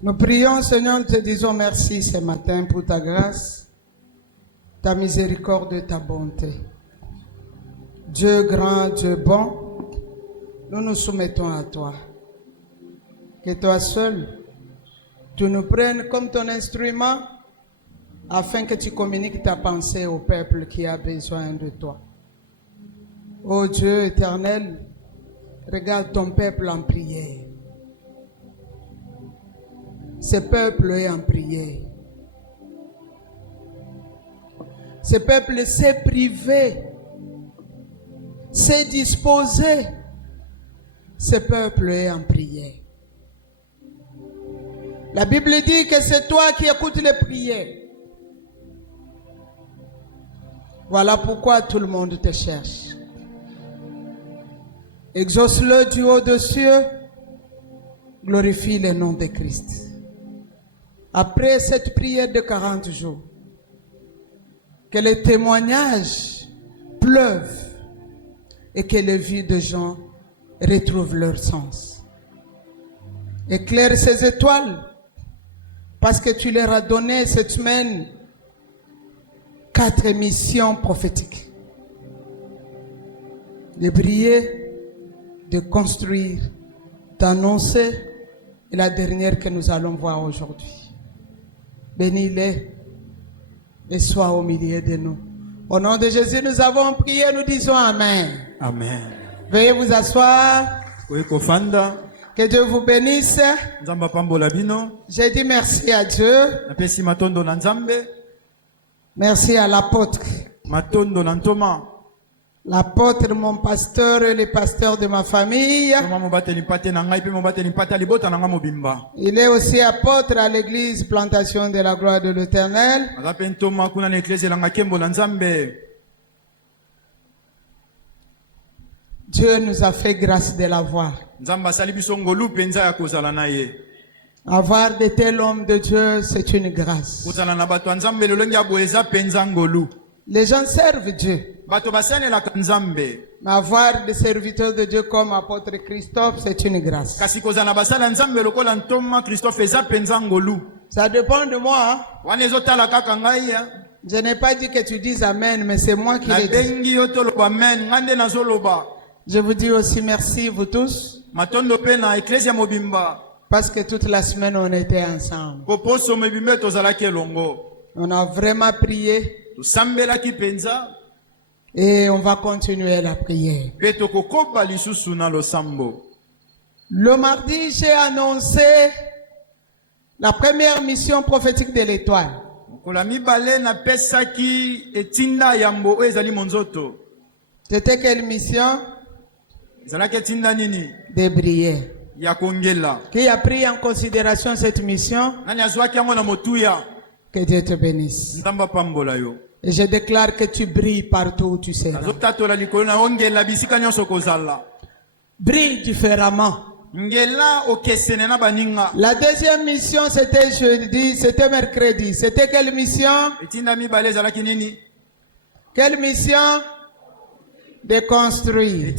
Nous prions, Seigneur, nous te disons merci ce matin pour ta grâce, ta miséricorde et ta bonté. Dieu grand, Dieu bon, nous nous soumettons à toi. Que toi seul, tu nous prennes comme ton instrument afin que tu communiques ta pensée au peuple qui a besoin de toi. Ô Dieu éternel, regarde ton peuple en prière. Ce peuple est en prière. Ce peuple s'est privé, s'est disposé. Ce peuple est en prière. La Bible dit que c'est toi qui écoutes les prières. Voilà pourquoi tout le monde te cherche. Exauce-le du haut des cieux, glorifie le nom de Christ. Après cette prière de 40 jours, que les témoignages pleuvent et que les vies de gens retrouvent leur sens. Éclaire ces étoiles parce que tu leur as donné cette semaine 4 missions prophétiques. De briller, de construire, d'annoncer et la dernière que nous allons voir aujourd'hui. Bénis-les et sois au milieu de nous. Au nom de Jésus, nous avons prié, nous disons Amen. Amen. Veuillez vous asseoir. Que Dieu vous bénisse. J'ai dit merci à Dieu. Merci à l'apôtre. L'apôtre, mon pasteur et les pasteurs de ma famille. Il est aussi apôtre à l'église Plantation de la Gloire de l'Éternel. Dieu nous a fait grâce de l'avoir. Avoir de tels hommes de Dieu, c'est une grâce. Les gens servent Dieu. Mais avoir des serviteurs de Dieu comme apôtre Christophe, c'est une grâce. Ça dépend de moi. Je n'ai pas dit que tu dises Amen, mais c'est moi qui l'ai dit. Je vous dis aussi merci, vous tous. Parce que toute la semaine, on était ensemble. On a vraiment prié. Et on va continuer la prière. Le mardi, j'ai annoncé la première mission prophétique de l'étoile. C'était quelle mission? De briller. Qui a pris en considération cette mission? Que Dieu te bénisse. Et je déclare que tu brilles partout où tu seras. Brille différemment. La deuxième mission, c'était jeudi, c'était mercredi. C'était quelle mission? Quelle mission? De construire.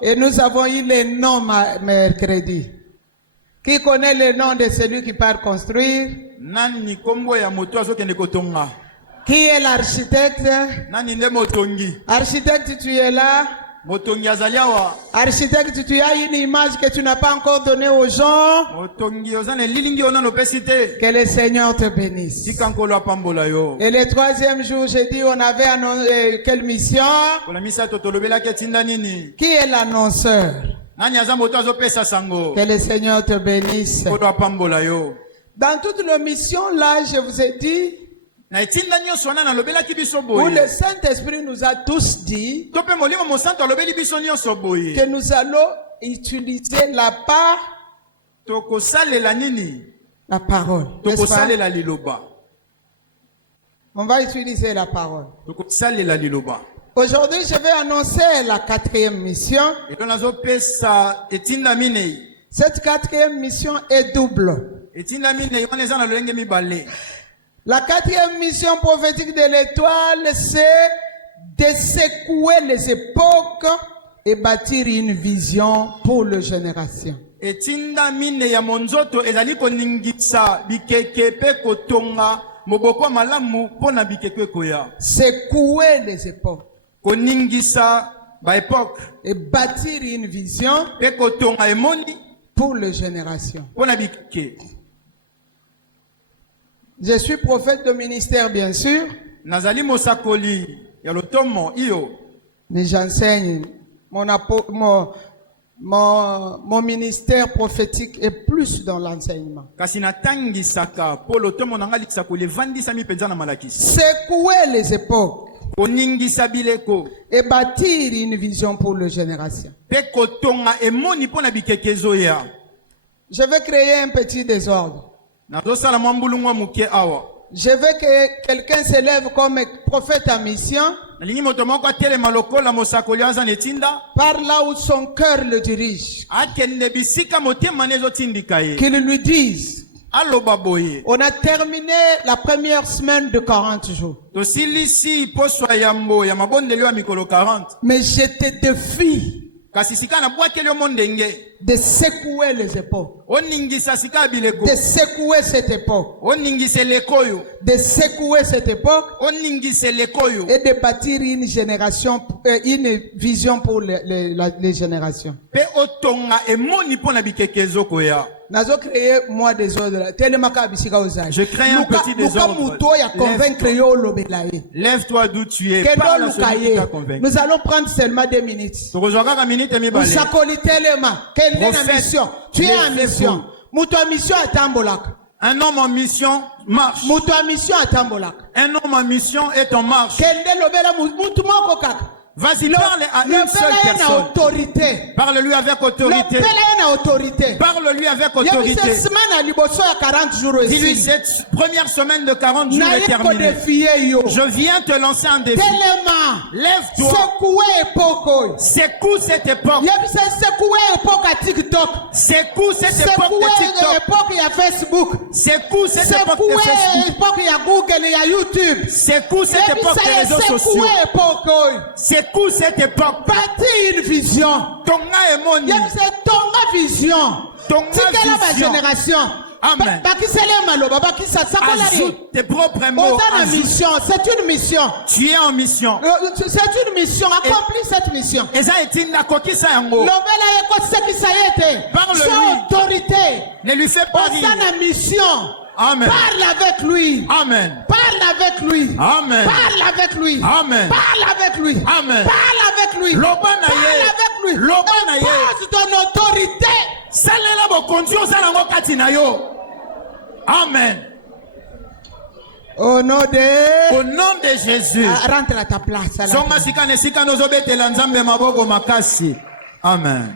Et nous avons eu les noms mercredi. Qui connaît le nom de celui qui part construire? Qui est l'architecte? Architecte, tu es là? Architecte, tu as une image que tu n'as pas encore donnée aux gens. Que le Seigneur te bénisse. Et le troisième jour, j'ai dit, on avait annoncé quelle mission? Qui est l'annonceur? Que le Seigneur te bénisse. Dans toutes les missions là, je vous ai dit, où le Saint-Esprit nous a tous dit que nous allons utiliser la parole. On va utiliser la parole. Aujourd'hui, je vais annoncer la 4e mission. Cette 4e mission est double. La 4e mission prophétique de l'étoile, c'est de secouer les époques et bâtir une vision pour les générations. etinda mine ya monzoto ezali koningisa bikeke pe kotonga moboko malamu pona bikeke koya. Secouer les époques. Koningisa ba époque. Et bâtir une vision Pe kotonga emoni pour les générations. pona bikeke. Je suis prophète de ministère, bien sûr. Nazali mosakoli ya lotomo iyo. Mais j'enseigne. Mon ministère prophétique est plus dans l'enseignement. Kasi natangisaka po lotomo nanga lisakoli vandisa mi penza na malakisi. Secouer les époques Koningisa bileko. et bâtir une vision pour les générations. Pe kotonga emoni pona bikeke zoya. Je vais créer un petit désordre. Nazosala mwambulungwa muke awa. Je veux que quelqu'un s'élève comme prophète en mission, Nalingi moto moko atelema lokola mosakoli aza netinda. par là où son cœur le dirige. Akende bisika motema nezotindika ye. Qu'il lui dise, Aloba boye. on a terminé la première semaine de 40 jours. Tosilisi poswa yambo ya mabondelo ya mikolo 40. Mais je te défie Kasi sika na bwakeli yo mondenge. de secouer les époques, Oningisa sika bileko. de secouer cette époque, Oningise lekoyo. de secouer cette époque Oningise lekoyo. et de bâtir une génération, une vision pour les générations. Pe otonga emoni pona bikeke zokoya. Nazo créé moi des ordres. Tellement kabisika ozaji. Je crée un petit désordre. Muto ya convaincre yo lobelaye. Lève-toi d'où tu es. Kendo Parle à celui qui lukaye. t'a convaincu. Nous allons prendre seulement 2 minutes. Tokozwaka minute mibale. Usakoli telema. Kende na Prophète, mission. Tu es en lève-vous. mission. Muto a mission atambolaka. Un homme en mission marche. Muto a mission atambolaka. Un homme en mission est en marche. Kende lobela mutu moko kaka. Vas-y, parle à une seule Le personne. autorité. Parle-lui avec Le autorité. pele na autorité. Parle-lui avec Il y a autorité. cette semaine à Liboso à 40 jours Dis-lui, ici. cette première semaine de 40 jours Na est yeko terminée. défier yo. Je viens te lancer un défi. Tellement. Lève-toi. Secouer époque. Secoue cette époque. Il y a secouer époque à TikTok. Secoue cette époque de Secouer TikTok. époque il y a Facebook. Secoue cette époque de Secouer Facebook. époque il y a Google, il y a YouTube. Secoue cette époque des réseaux sociaux. Secouer époque. Secoue cette époque. Bâtir une vision. Tonga Il y emoni. a ton vision. Ton Tikela ma vision. génération. Amen. Bakisele maloba bakisa sakolari. Ajoute tes propres mots. Oza na Ajoute. mission, c'est une mission. Tu es en mission. C'est une mission, accomplis cette mission. Eza etinda kokisa yango. Lobela yeko sekisa yete. Parle-lui. Sois autorité. Ne lui fais pas rire. Oza na mission. Amen. Parle avec lui. Amen. Parle avec lui. Amen. Parle avec lui. Amen. Parle avec lui. Amen. Parle avec lui. Loba na Parle ye. avec lui. Loba na ye. Impose ton autorité. Salela bokonzi ozala ngo kati na yo. Amen. Au nom de... Au nom de Jésus. Rentre à ta place. À Zonga sika ne sika nozobetela nzambe maboko makasi. Amen.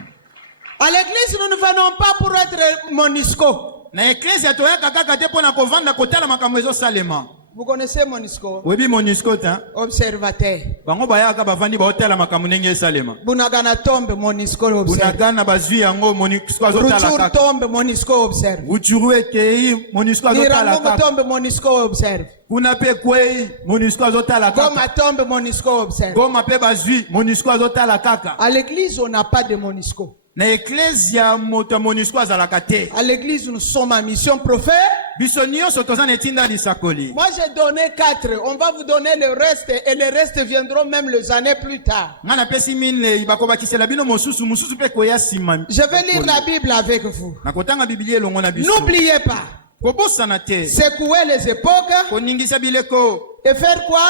l'église, nous ne venons pas pour être Monisco. Na eklezia toyaka kaka te mpona kovanda kotala makambo ezosalema. Vous connaissez Monisco? Oyebi monisco te? Observateur. Bango bayaka bavandi baotala makambo ndenge esalema. Bunagana tombe Monisco observe. Bunagana bazwi yango monisco azotala Ruchuru kaka. tombe Monisco observe. Uchuru ekei monisco azotala Nirangungu kaka. tombe Monisco observe. Kuna pe kwei monisco azotala Goma kaka. tombe Monisco observe. Goma pe bazwi monisco azotala kaka. À l'église, on n'a pas de Monisco. Na eklezia moto monisco azalaka te. À l'église, nous sommes en mission prophète. Biso nyonso toza na etinda lisakoli. Moi, j'ai donné 4. On va vous donner le reste et le reste viendront même les années plus tard. Nga napesi minei bakobakisela bino mosusu pe koya sima. Je vais lire la Bible avec vous. Nakotanga Biblia elongo na biso. N'oubliez pas. Kobosana te. Secouer les époques Koningisa bileko. et faire quoi?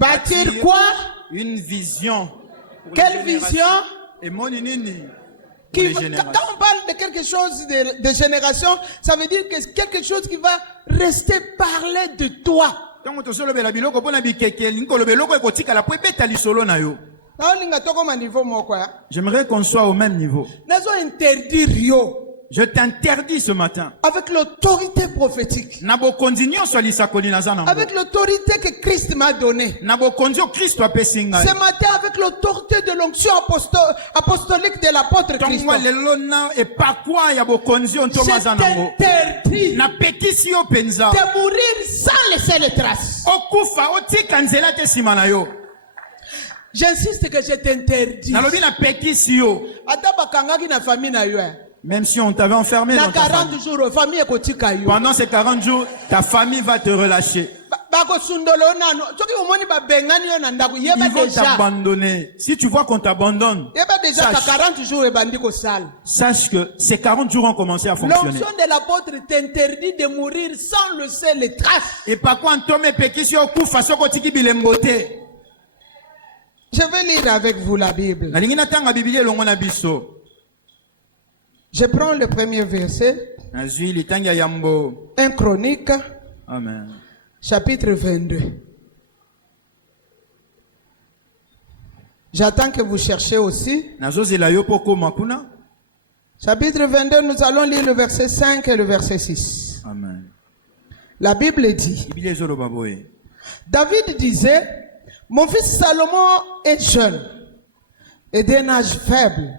Bâtir quoi? Une vision. Quelle vision? Et moni nini? Quand on parle de quelque chose de génération, ça veut dire que c'est quelque chose qui va rester parler de toi. J'aimerais qu'on soit au même niveau. Interdire yo. Je t'interdis ce matin. Avec l'autorité prophétique. Avec l'autorité que Christ m'a donnée. Ce matin, avec l'autorité de l'onction apostolique de l'apôtre Christ. Je t'interdis de mourir sans laisser les traces. J'insiste que je t'interdis. Nalobi na pekisi yo. Ata bakangaki na famille na yo. Même si on t'avait enfermé Na dans ta 40 famille. jours, famille ekotika yo. Pendant ces 40 jours, ta famille va te relâcher. Bakosundolo nano. Soki omoni ba bengani yo na ndako, yeba Ils vont déjà. t'abandonner. Si tu vois qu'on t'abandonne, Yeba déjà sache, ka 40 jours ebandi ko sala. sache que ces 40 jours ont commencé à fonctionner. L'onction de l'apôtre t'interdit de mourir sans laisser les traces. Et par quoi Antome pekisi yo kufa soko tiki bilembote. Je vais lire avec vous la Bible. Nalingi natanga Biblia longo na biso. Je prends le premier verset. Nazui litangi ya yambo. 1 Chronique, Amen. chapitre 22. J'attends que vous cherchiez aussi. Nazozela yo poko makuna. Chapitre 22, nous allons lire le verset 5 et le verset 6. Amen. La Bible dit, Biblia ezoloba boye. David disait, mon fils Salomon est jeune et d'un âge faible.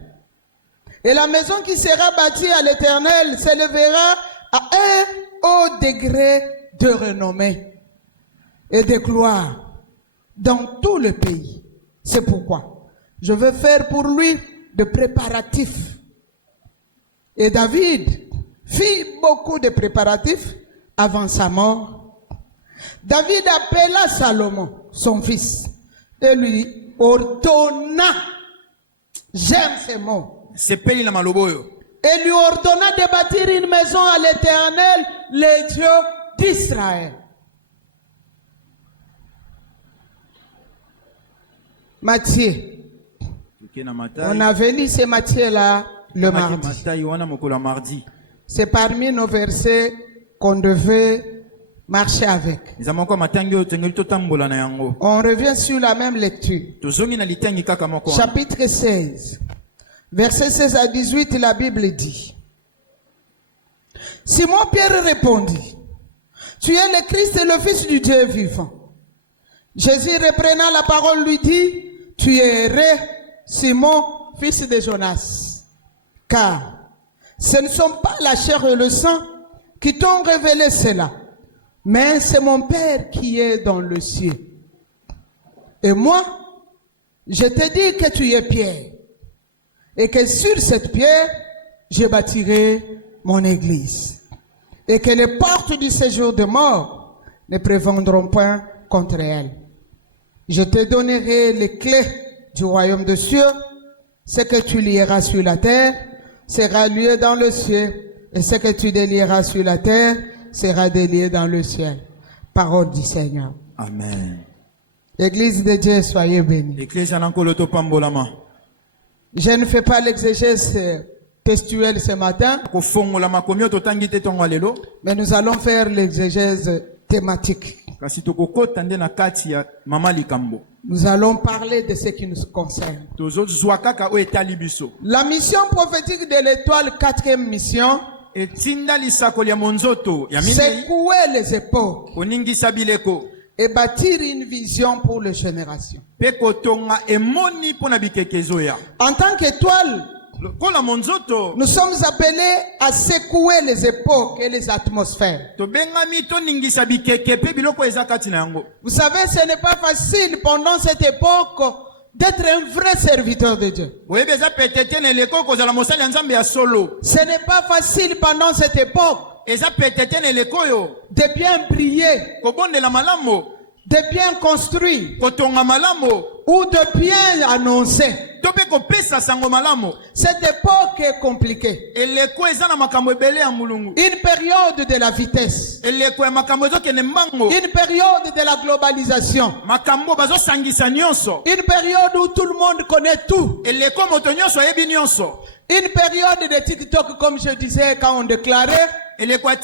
Et la maison qui sera bâtie à l'Éternel s'élèvera à un haut degré de renommée et de gloire dans tout le pays. C'est pourquoi je veux faire pour lui de préparatifs. Et David fit beaucoup de préparatifs avant sa mort. David appela Salomon, son fils, et lui ordonna, j'aime ces mots, Sepeli na maloboyo. et lui ordonna de bâtir une maison à l'Éternel, le Dieu d'Israël. Matthieu. On avait lu ce Matthieu-là le mardi. C'est parmi nos versets qu'on devait marcher avec. On revient sur la même lecture. Chapitre 16. Verset 16 à 18, la Bible dit. Simon-Pierre répondit, tu es le Christ et le Fils du Dieu vivant. Jésus reprenant la parole lui dit, tu es heureux, Simon, fils de Jonas, car ce ne sont pas la chair et le sang qui t'ont révélé cela, mais c'est mon Père qui est dans le ciel. Et moi, je te dis que tu es Pierre, et que sur cette pierre, je bâtirai mon église, et que les portes du séjour de mort ne prévendront point contre elle. Je te donnerai les clés du royaume des cieux. Ce que tu lieras sur la terre sera lié dans le ciel, et ce que tu délieras sur la terre sera délié dans le ciel. Parole du Seigneur. Amen. Église de Dieu, soyez bénis. Je ne fais pas l'exégèse textuelle ce matin, mais nous allons faire l'exégèse thématique. Nous allons parler de ce qui nous concerne. La mission prophétique de l'étoile, 4e mission, secouer les époques et bâtir une vision pour les générations. En tant qu'étoile, nous sommes appelés à secouer les époques et les atmosphères. Vous savez, ce n'est pas facile pendant cette époque d'être un vrai serviteur de Dieu. Ce n'est pas facile pendant cette époque de bien prier, de bien construire ou de bien annoncer. Cette époque est compliquée. Une période de la vitesse. Une période de la globalisation. Une période où tout le monde connaît tout. Une période de TikTok, comme je disais quand on déclarait. Une période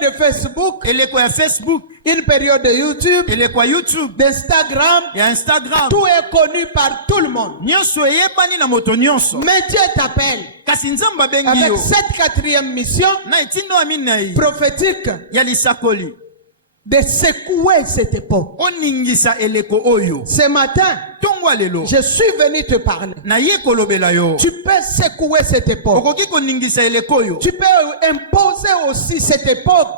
de Facebook. Une période de YouTube. D'Instagram. Tout est connu par tout le monde. Mais Dieu t'appelle avec cette 4e mission prophétique de secouer cette époque. Ce matin, je suis venu te parler. Tu peux secouer cette époque. Tu peux imposer aussi cette époque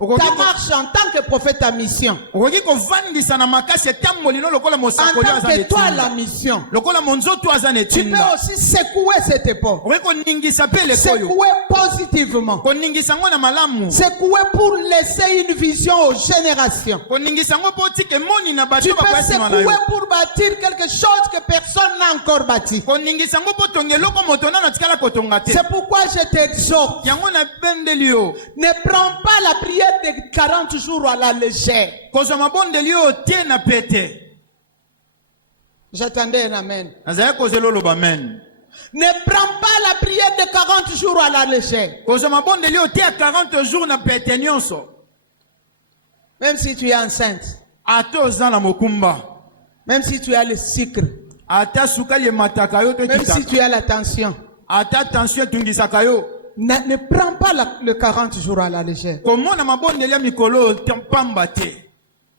Ta marche en tant que prophète à mission. En tant que toi la mission. Tu peux aussi secouer cette époque. Secouer positivement. Secouer pour laisser une vision aux générations. Tu peux secouer pour bâtir quelque chose que personne n'a encore bâti. C'est pourquoi je t'exhorte. Ne prends pas la prière de 40 jours à la légère. J'attendais un amen. Ne prends pas la prière de 40 jours à la légère. Même si tu es enceinte. Même si tu as le sucre. Même si tu as la tension. Ne prends pas le 40 jours à la légère.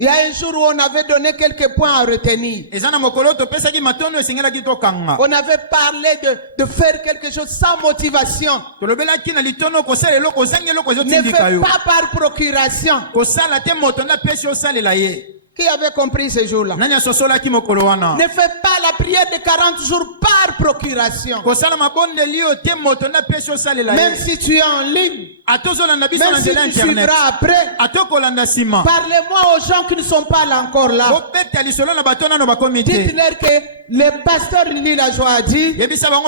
Il y a un jour où on avait donné quelques points à retenir. On avait parlé de faire quelque chose sans motivation. Ne fais pas par procuration. Qui avait compris ce jour-là? Ne fais pas la prière de 40 jours par procuration. Même si tu es en ligne, même si tu suivras après, parlez-moi aux gens qui ne sont pas là encore là. Dites-leur que le pasteur Lili Lajoie a dit, ne fais pas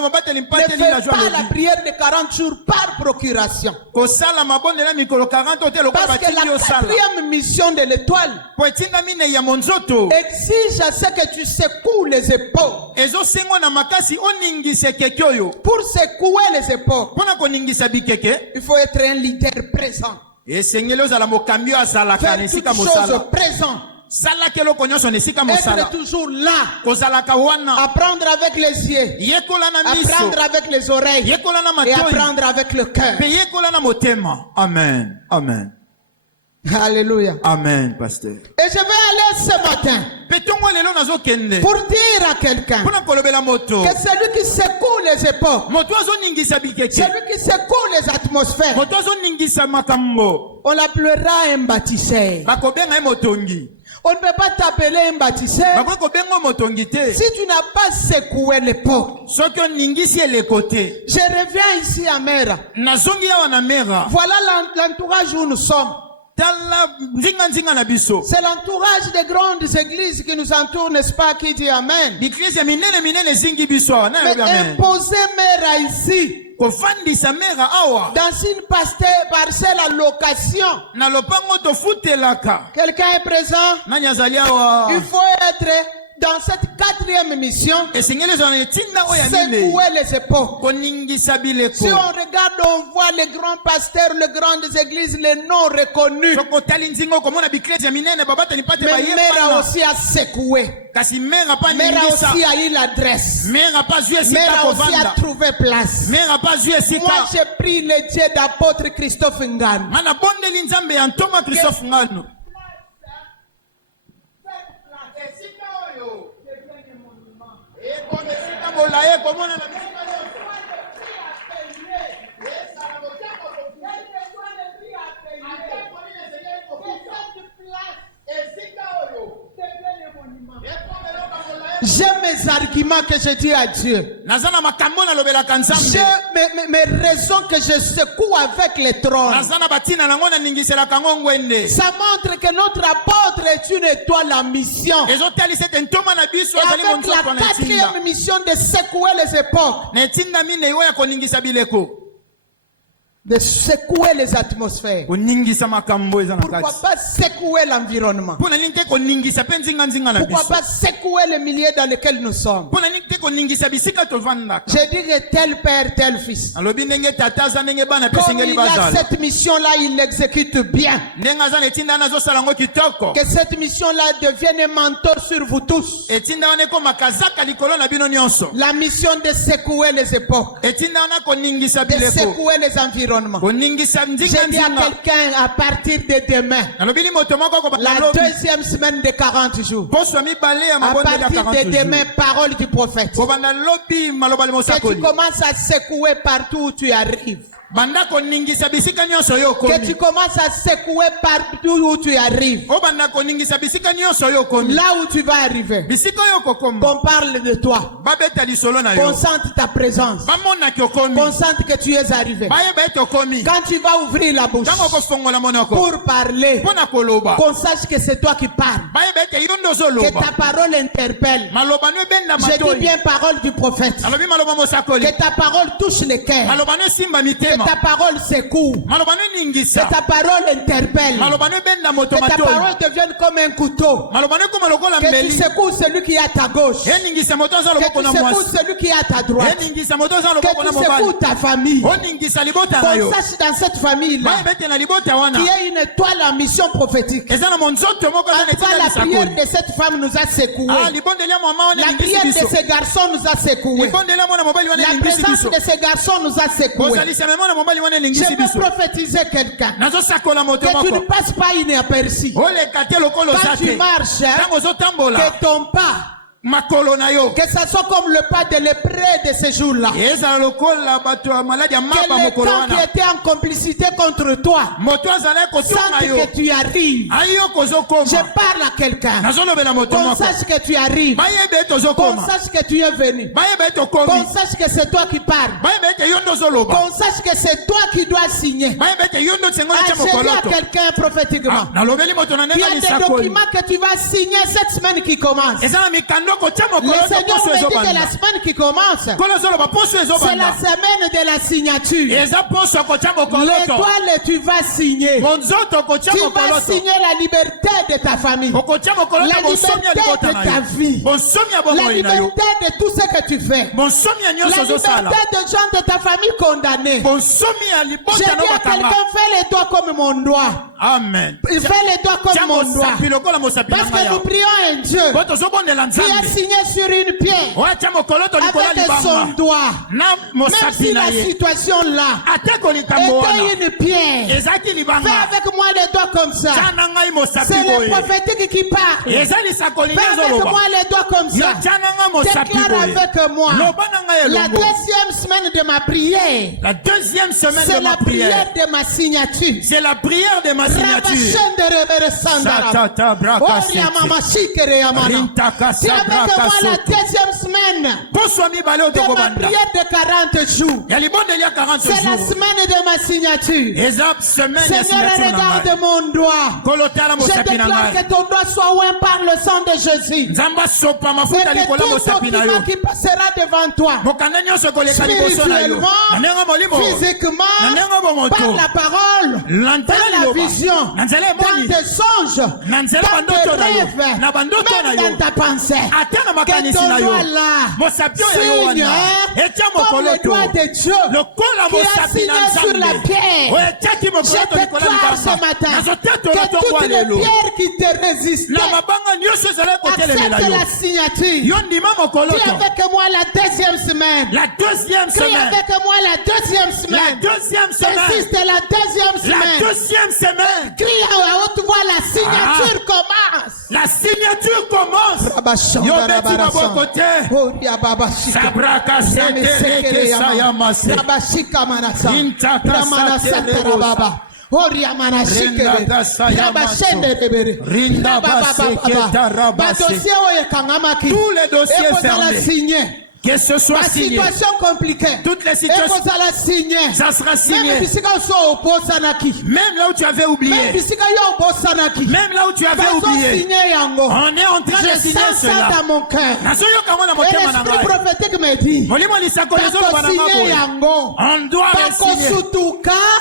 la prière de 40 jours par procuration. Parce que la quatrième mission de l'étoile exige à ce que tu secoues les épaules. Pour secouer les épaules, il faut être un leader présent. Faire toutes choses présentes. Être toujours là. Apprendre avec les yeux. Apprendre avec les oreilles. Et apprendre avec le cœur. Amen. Amen. Alléluia. Amen, pasteur. Et je vais aller ce matin pour dire à quelqu'un que celui qui secoue les épaules, celui qui secoue les atmosphères, on l'appellera un bâtisseur. On ne peut pas t'appeler un bâtisseur si tu n'as pas secoué l'époque. Je reviens ici à Mera. Voilà l'entourage où nous sommes. C'est l'entourage des grandes églises qui nous entourent, n'est-ce pas, qui dit Amen. Mais imposer Mera ici, dans une parcelle à location. Quelqu'un est présent? Il faut être dans cette quatrième mission, secouer les épaules. Si on regarde, on voit les grands pasteurs, les grandes églises, les noms reconnus. Mais Mera aussi a secoué. Mera aussi a eu l'adresse. Mera aussi a trouvé place. Moi j'ai pris le Dieu d'apôtre Christophe Ngano. J'ai mes arguments que je dis à Dieu. J'ai mes raisons que je secoue avec les trônes. Ça montre que notre apôtre est une étoile à mission. Et avec la quatrième mission de secouer les époques, de secouer les atmosphères. Pourquoi pas secouer l'environnement? Pourquoi pas secouer le milieu dans lequel nous sommes? J'ai dit que tel père, tel fils, comme il a cette mission-là, il l'exécute bien. Que cette mission-là devienne un mentor sur vous tous. La mission de secouer les époques, de secouer les environnements. J'ai dit à quelqu'un à partir de demain, la deuxième semaine de 40 jours, à partir de demain, parole du prophète, que tu commences à secouer partout où tu arrives. banda koningisa bisika nyonso yo Que komi tu commences à secouer partout où tu arrives. o banda koningisa bisika nyonso yo komi Là où tu vas arriver. bisika yo kokoma Qu'on parle de toi. babeta lisolo na Qu'on yo sente ta présence. bamona ki okomi Qu'on sente que tu es arrivé. bayeba ete okomi Quand tu vas ouvrir la bouche ntango okofongola monoko pour parler, mpona koloba qu'on sache que c'est toi qui parles. bayeba ete yo nde Que ozoloba ta parole interpelle. maloba no ebenda Je dis matoi bien parole du prophète. alobi maloba mosakoli Que ta parole touche les cœurs. maloba no esimba Que mitema ta parole secoue. maloba no Que eningisa ta parole interpelle. maloba no ebenda moto Que ta matoi parole devienne comme un couteau. maloba no ekoma lokola Que tu mbeli secoues celui qui est à ta gauche. eningisa moto aza Que loboko tu na secoues mwasi celui qui est à ta droite. eningisa moto aza Que loboko na tu secoues mobali ta famille. oningisa libota na yo Qu'on sache dans cette famille-là bayeba ete na libota wana qu'il y a une étoile en mission prophétique. eza na monzoto moko aza En na tout cas, etika la prière lisakoli de cette femme nous a secoués. libondeli ya mama wana La eningisi prière de biso ces garçons nous a secoués. libondeli ya mwana mobali wana La eningisi présence biso de ces garçons nous a secoués. kozalisama mwana mobali wana Je eningisi veux biso prophétiser quelqu'un. nazosakola moto Que tu ne moko passes pas inaperçu. oleka te lokola oza Quand tu te marches, ntango ozotambola que ton pas, makolo na yo que ça soit comme le pas de lépreux de ces jours-là. ezala lokola bato ya maladi ya Que maba les mokolo temps qui wana étaient en complicité contre toi moto azalaki kotonga sentent yo que tu arrives. ayi yo Je kozokoma parle à quelqu'un. nazolobela moto Qu'on moko sache que tu arrives. bayeba ete Qu'on ozokoma sache que tu es venu. bayeba ete Qu'on okomi sache que c'est toi qui parles. bayeba ete yo nde ozoloba Qu'on sache que c'est toi qui dois signer. bayeba ete yo nde osengo Ah, netia je dis à mokoloto quelqu'un prophétiquement. nalobeli moto na Il y ndenge a des lisakoli documents que tu vas signer cette semaine qui commence. eza na mikando kotia Le mokoloto Seigneur poso me dit que ezobanda la semaine qui commence, kolo ezoloba poso c'est la ezobanda semaine de la signature. eza poso kotia mokoloto L'étoile, tu vas signer. monzoto kotia Tu vas mokoloto signer la liberté de ta famille. okotia mokoloto La bonsomi ya libota liberté na de ta yo vie. bonsomi ya La bomoi na yo liberté de tout ce que tu fais. bonsomi ya La nyonso ozosala liberté de gens de ta famille condamnés. bonsomi ya Je libota dis no à bakanga quelqu'un, fais les doigts comme mon doigt. amen Fais les doigts tia comme mon doigt. mosapi lokola mosapi na Parce ngai que nous awa prions un Dieu po tozobondela qui a nzambe signé sur une pierre oyo atia mokoloto likolo ya avec son libanga doigt. na Même mosapi si na la ye situation là ateko likambo wana était une pierre, ezalaki fais libanga avec moi les doigts comme ça. tia na ngai mosapi C'est le boye prophétique qui parle. eza lisakoli Fais nde avec ezoloba moi les doigts comme yo ça. tia na ngai mosapi Déclare boye avec moi. loba na ngai La elongo deuxième semaine de ma prière, la deuxième semaine c'est de ma la prière prière de ma signature. c'est la prière de ma signature Satata braka sete. Rintaka C'est avec sabraka moi la sote. deuxième semaine poswa mibale de ma otokobanda prière de 40 jours. ya libondeli ya 40 C'est la jours semaine de ma signature. eza semaine ya Seigneur, signature na ngai regarde mon doigt. kolotala Je mosapi na déclare ngai que ton doigt soit oint par le sang de Jésus. nzambe asopa Et mafuta que likolo ya tout mosapi na yo document qui passera devant toi, mokanda nyonso ekoleka liboso na yo na ndenge molimo physiquement, na ndenge bomoto par la parole, na nzela par la liloba vision, na nzela dans emoni tes songes, na nzela dans tes bandoto na yo rêves, na bandoto na même yo dans ta pensée. ata na Que makanisi ton na yo doigt là mosapi oyo ya yo signe wana etia comme le mokoloto doigt de Dieu lokola qui a mosapi na signé sur la nzambe pierre. oyo etiaki Je mokoloto likolo ya déclare ce libanga matin nazotetola que ntongo toutes ya les lelo pierres qui te résistaient na mabanga nyonso ezalaki kotelemela acceptent yo la signature. yo ndima Prie mokoloto avec moi la deuxième semaine. la deuxième Prie semaine avec moi la deuxième la semaine. deuxième semaine Insiste la deuxième la semaine. deuxième semaine Crie à haute voix, la signature commence. la signature commence yo beti maboko te sabraka setereke sayamase intaka saterebosa tous les dossiers fermés. Que ce soit signé. Situation compliquée. Toutes les situations. Ça sera signé. Même là où tu avais oublié. Même là où tu avais oublié. On est en train de signer cela. Dans mon cœur. Et l'esprit prophétique me dit. On doit le signer.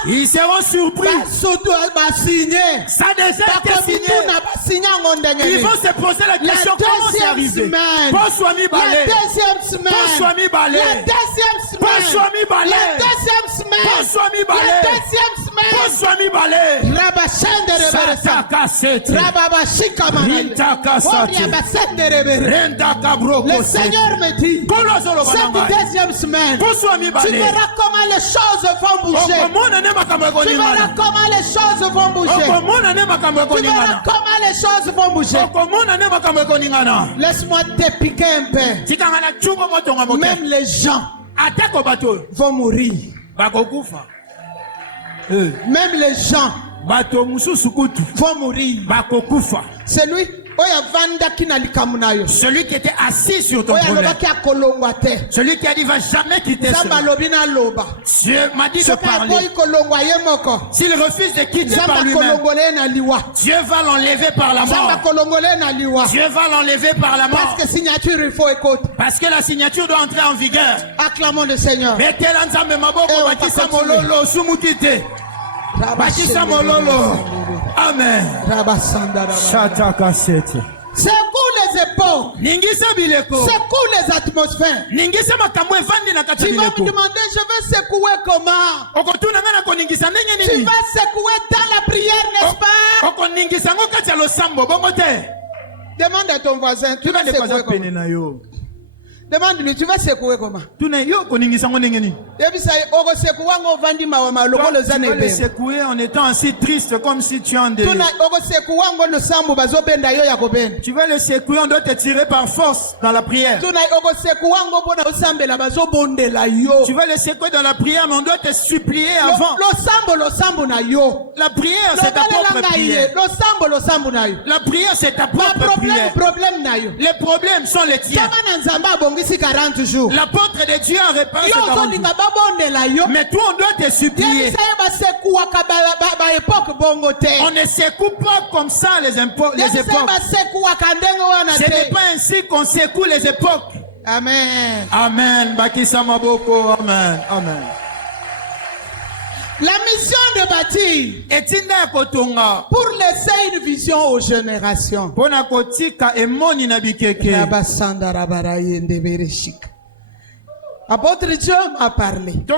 Ils seront surpris. Ça a déjà été signé. Ils vont se poser la question comment c'est arrivé. Bonsoir mi balé. Bonsoir mi balé. Bonsoir mi balé. Bonsoir mi balé. Bonsoir mi balé. Sataka sete. Rintaka sate. Rentaka broko Le Seigneur me dit, cette deuxième semaine, tu verras comment les choses vont bouger. Tu verras comment les choses vont bouger. Tu verras comment les choses vont bouger. Laisse-moi te piquer un peu. Même les gens vont mourir. même les gens vont mourir. Celui qui était assis sur ton problème. Celui qui a dit va jamais quitter cela. Dieu m'a dit de parler. S'il refuse de quitter par lui-même, Dieu va l'enlever par la mort. Dieu va l'enlever par la mort. Parce que la signature doit entrer en vigueur. Acclamons le Seigneur. Amen. Secoue les époques. Secoue les atmosphères. Tu vas me demander, je vais secouer comment? Tu vas secouer dans la prière, n'est-ce pas? Demande à ton voisin, tu vas secouer comment? Demande-lui, tu vas secouer comment? Tu vas le secouer en étant ainsi triste comme si tu en délire. Tu vas le secouer, on doit te tirer par force dans la prière. Tu vas le secouer dans la prière, mais on doit te supplier avant. La prière, c'est ta propre prière. La prière, c'est ta propre prière. Les problèmes sont les tiens. L'apôtre de Dieu a réparé 40 jours. Mais toi, on doit te supplier. On ne secoue pas comme ça les époques. Ce n'est pas ainsi qu'on secoue les époques. Amen. Amen. Bakisa maboko. Amen. Amen. La mission de bâtir pour laisser une vision aux générations. Apôtre Dieu m'a parlé. Qui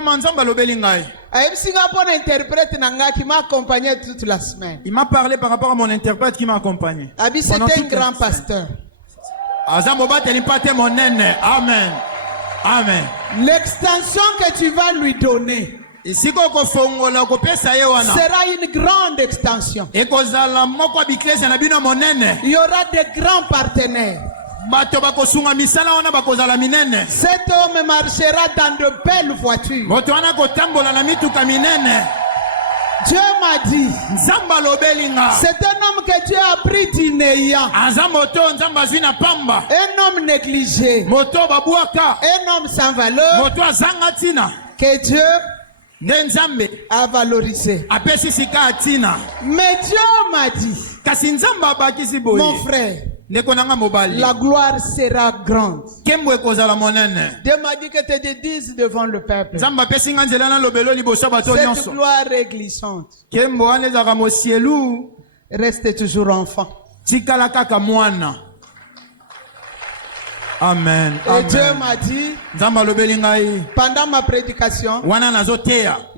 m'a accompagné toute la semaine. Il m'a parlé par rapport à mon interprète qui m'a accompagné. C'était un grand pasteur. Amen. Amen. L'extension que tu vas lui donner sera une grande extension. Il y aura des grands partenaires. Cet homme marchera dans de belles voitures. Dieu m'a dit, c'est un homme que Dieu a pris d'inéant, un homme négligé, un homme sans valeur, que Dieu a valorisé. Mais Dieu m'a dit, mon frère, la gloire sera grande. Dieu m'a dit que tu te dises devant le peuple, cette gloire est glissante. Reste toujours enfant. Amen. Et Dieu m'a dit, pendant ma prédication, il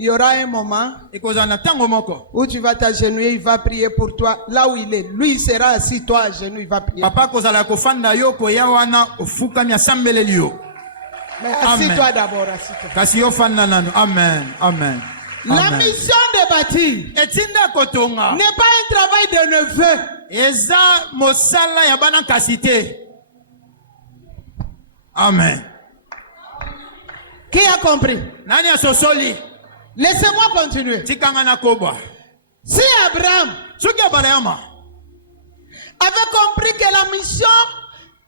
y aura un moment où tu vas t'agenouiller, il va prier pour toi là où il est. Lui, il sera assis, toi à genoux, il va prier. Mais assis-toi d'abord, assis-toi. Amen. Amen. La mission de bâtir n'est pas un travail de neveu. Amen. Qui a compris? Laissez-moi continuer. Si Abraham avait compris que la mission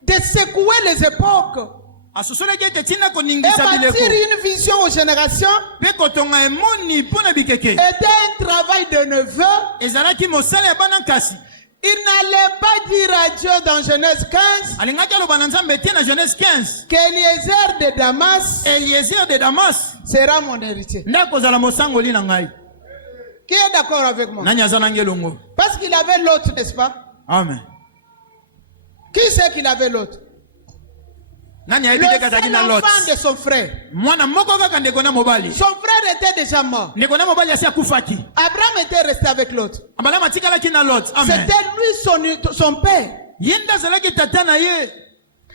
de secouer les époques et bâtir une vision aux générations était un travail de neveu, il n'allait pas dire à Dieu dans Genèse 15 qu'Eliezer de Damas sera mon héritier. Qui est d'accord avec moi? Parce qu'il avait l'autre, n'est-ce pas? Amen. Qui c'est qu'il avait l'autre? Le seul enfant de son frère. Son frère était déjà mort. Abraham était resté avec l'autre. C'était lui son père.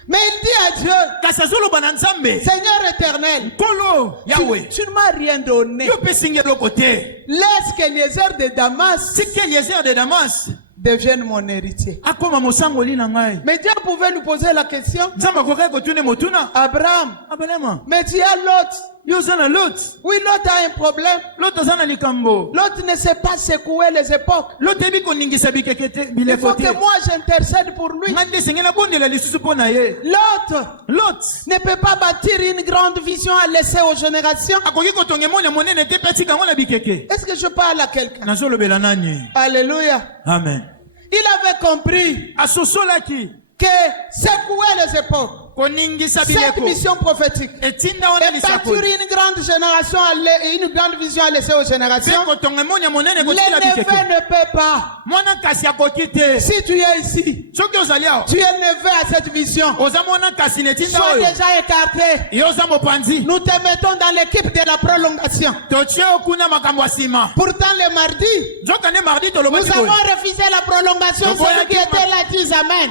Mais il dit à Dieu, Seigneur éternel, tu ne m'as rien donné. Laisse qu'Eliezer de Damas devienne mon héritier. Mais Dieu pouvait lui poser la question, Abraham, mais tu as l'autre. Oui, l'autre a un problème. L'autre ne sait pas secouer les époques. Il faut que moi j'intercède pour lui. L'autre ne peut pas bâtir une grande vision à laisser aux générations. Est-ce que je parle à quelqu'un? Alléluia. Amen. Il avait compris que secouer les époques, cette mission prophétique, et bâtir une grande génération, une grande vision à laisser aux générations, le neveu ne peut pas. Si tu es ici, tu es neveu à cette vision, sois déjà écarté. Nous te mettons dans l'équipe de la prolongation. Pourtant le mardi, nous avons refusé la prolongation. Celui qui était là dit Amen.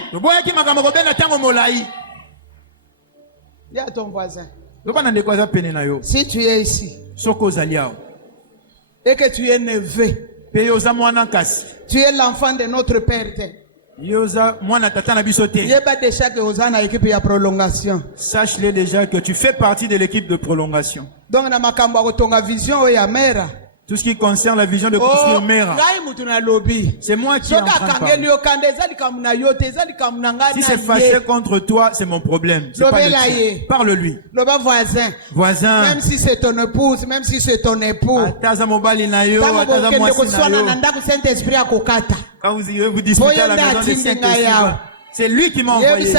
Dis à ton voisin, si tu es ici et que tu es neveu, tu es l'enfant de notre Père. Sache-le déjà que tu fais partie de l'équipe de prolongation. Donc, tout ce qui concerne la vision de construire Mera, c'est moi qui en train de parler. Si c'est fâché contre toi, c'est mon problème. C'est pas le tien. Parle-lui. Voisin. Même si c'est ton épouse, même si c'est ton époux. Quand vous irez vous disputer à la maison du Saint-Esprit, c'est lui qui m'a envoyé.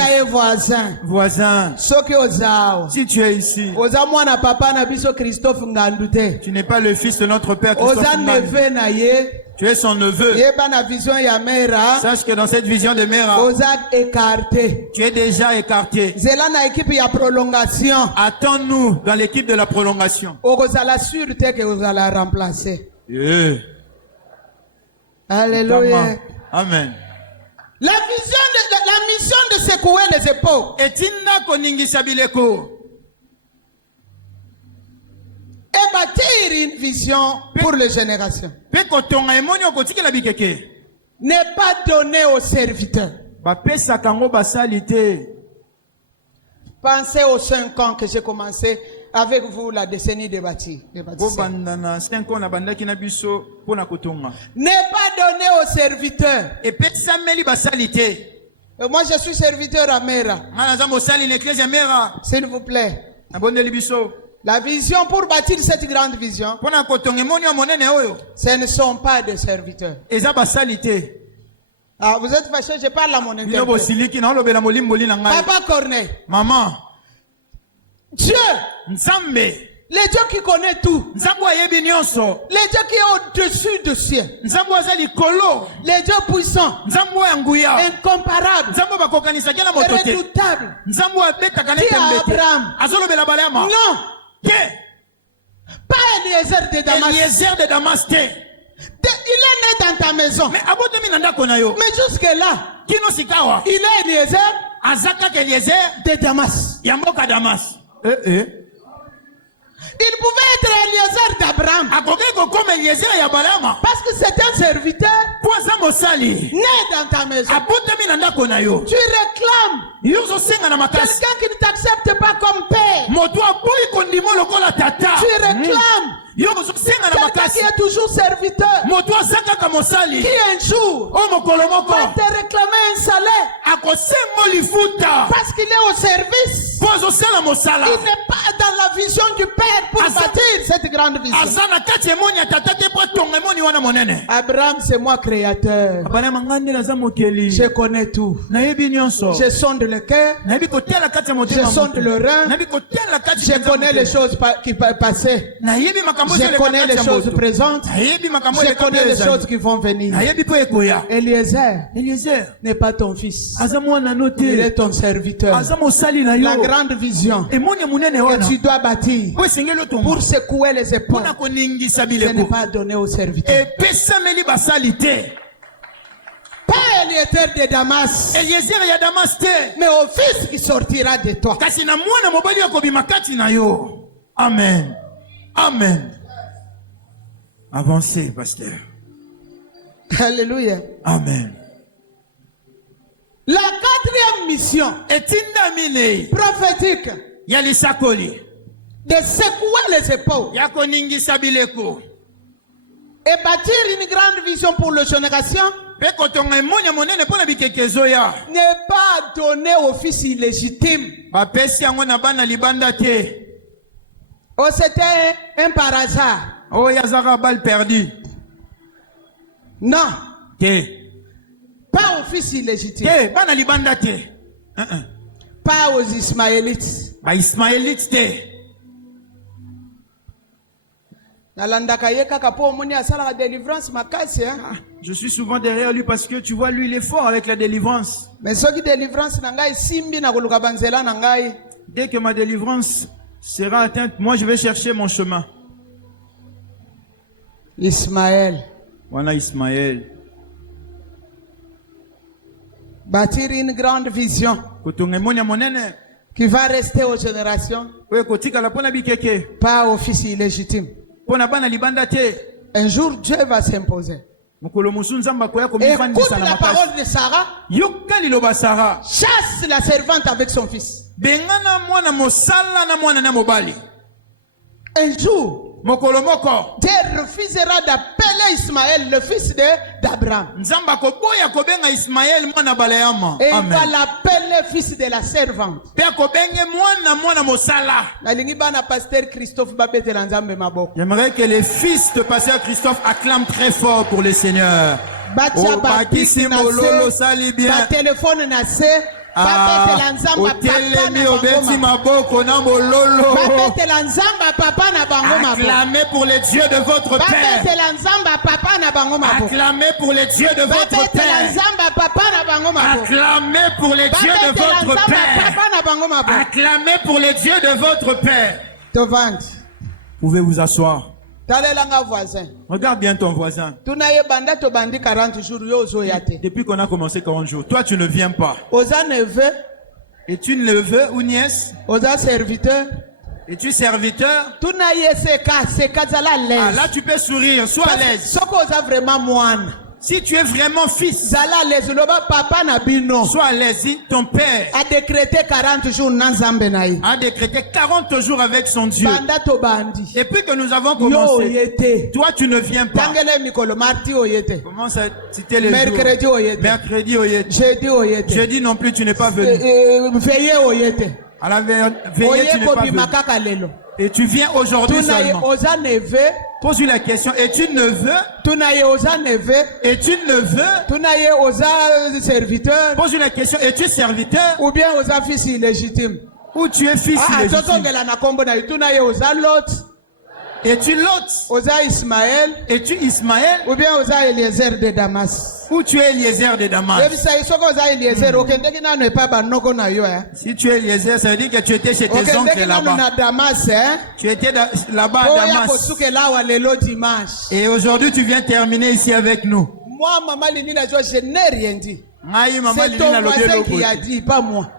Voisin. Si tu es ici, tu n'es pas le fils de notre Père Christophe Ngandou. Tu es son neveu. Sache que dans cette vision de Mera, tu es déjà écarté. Attends-nous dans l'équipe de la prolongation. Yeah. Alléluia. Amen. La mission de secouer les époques et bâtir une vision pour les générations n'est pas donné aux serviteurs. Pensez aux 5 ans que j'ai commencé avec vous la décennie de bâtir. N'est pas donné aux serviteurs. Moi je suis serviteur à Mera. S'il vous plaît. La vision pour bâtir cette grande vision, ce ne sont pas des serviteurs. Ah, vous êtes fâché, je parle à mon interprète. Papa Corneille. Maman. Dieu. Le Dieu qui connaît tout. Le Dieu qui est au-dessus du ciel. Le Dieu puissant. Incomparable. Redoutable. Qui est Abraham? Non. Pas Eliezer de Damas. Il est né dans ta maison. Mais jusque-là, il est Eliezer de Damas. Il pouvait être Eliezer d'Abraham. Parce que c'est un serviteur né dans ta maison. Tu réclames quelqu'un qui ne t'accepte pas comme père. Tu réclames quelqu'un qui est toujours serviteur, qui un jour va te réclamer un salaire parce qu'il est au service. Il n'est pas dans la vision du Père pour bâtir cette grande vision. Abraham, c'est moi créateur. Je connais tout. Je sonde le cœur. Je sonde le rein. Je connais les choses qui passaient. Je connais les choses présentes. Je connais les choses qui vont venir. Eliezer n'est pas ton fils. Il est ton serviteur. La grande vision que tu dois bâtir pour secouer les épaules, ce n'est pas donné aux serviteurs. Pas Eliezer de Damas, mais au fils qui sortira de toi. Amen. Amen. Avancez, pasteur. Alléluia. Amen. La 4e mission prophétique de secouer les épaules ya koningisa bileko et bâtir une grande vision pour la génération. pe kotonga emonia monene pona bikekezo ya Ne pas donner au fils illégitime. bapesi yango na bana libanda te. Oh, c'était un par hasard. Oh, yazaka balle perdue. Non. Te. Pas aux fils illégitimes. Te, bana libanda te. Pas aux Ismaélites. Ba Ismaélites te. Je suis souvent derrière lui parce que tu vois, lui, il est fort avec la délivrance. Mais ce qui délivrance dès que ma délivrance sera atteinte, moi, je vais chercher mon chemin. Ismaël. Voilà Ismaël. Bâtir une grande vision qui va rester aux générations. Pas aux fils illégitimes. Un jour, Dieu va s'imposer. Écoute la parole de Sarah. Chasse la servante avec son fils. Un jour, Dieu refusera d'appeler Ismaël le fils d'Abraham. Et il va l'appeler fils de la servante. J'aimerais que les fils de pasteur Christophe acclament très fort pour le Seigneur. Acclamez pour les dieux de votre Père. Acclamez pour les dieux de votre Père. Acclamez pour les dieux de votre Père. Acclamez pour les dieux de votre Père. Pouvez vous asseoir. Regarde bien ton voisin. Depuis qu'on a commencé 40 jours, toi tu ne viens pas. Es-tu neveu ou nièce? Es-tu serviteur? Ah, là tu peux sourire, sois à l'aise. Si tu es vraiment fils, sois à l'aise. Ton père a décrété 40 jours a décrété 40 jours avec son Dieu. Depuis que nous avons commencé, toi tu ne viens pas. Commence à citer les jours. Mercredi, jeudi non plus, tu n'es pas venu. À la veillée, tu n'es pas venu. Et tu viens aujourd'hui seulement. Pose-lui la question. Es-tu neveu? Es-tu neveu? Pose-lui la question. Es-tu serviteur? Ou bien aux fils illégitimes? Ou tu es fils illégitime? Es-tu Lot? Es-tu Ismaël? Ou bien aux Eliezer de Damas? Ou tu es Eliezer de Damas? Si tu es Eliezer, ça veut dire que tu étais chez tes oncles là-bas. Tu étais là-bas à Damas. Et aujourd'hui, tu viens terminer ici avec nous. Moi, maman Lini, je n'ai rien dit. C'est ton voisin qui a dit, pas moi.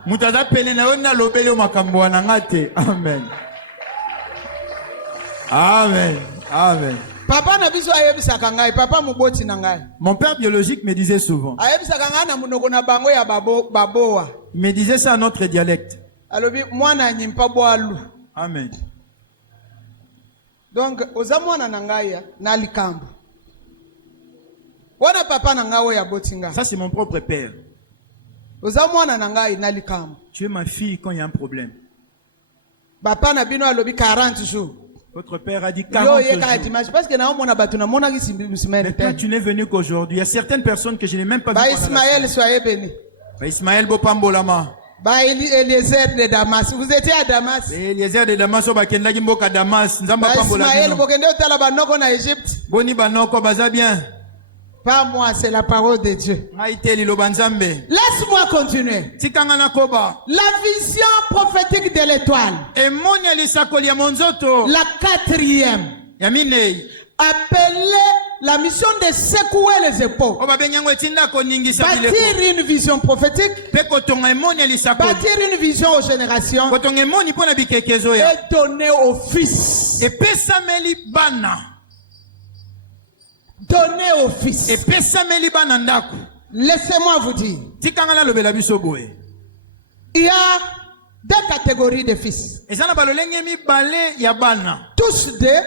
Amen. Amen. Amen. Mon père biologique me disait souvent. Il me disait ça à notre dialecte. Amen. Donc, ça c'est mon propre père. Tu es ma fille quand il y a un problème. Votre père a dit 40 jours. Mais toi, tu n'es venu qu'aujourd'hui. Il y a certaines personnes que je n'ai même pas vues. Ismaël Bopambolama. Eliezer de Damas. Vous étiez à Damas. Eliezer de Damas. Boni banoko baza bien. Pas moi, c'est la parole de Dieu. Laisse-moi continuer. La vision prophétique de l'étoile. La quatrième. Appelée la mission de secouer les épaules. Bâtir une vision prophétique. Bâtir une vision aux générations. Et donner aux fils. Donner aux fils. Laissez-moi vous dire. Il y a deux catégories de fils. Tous deux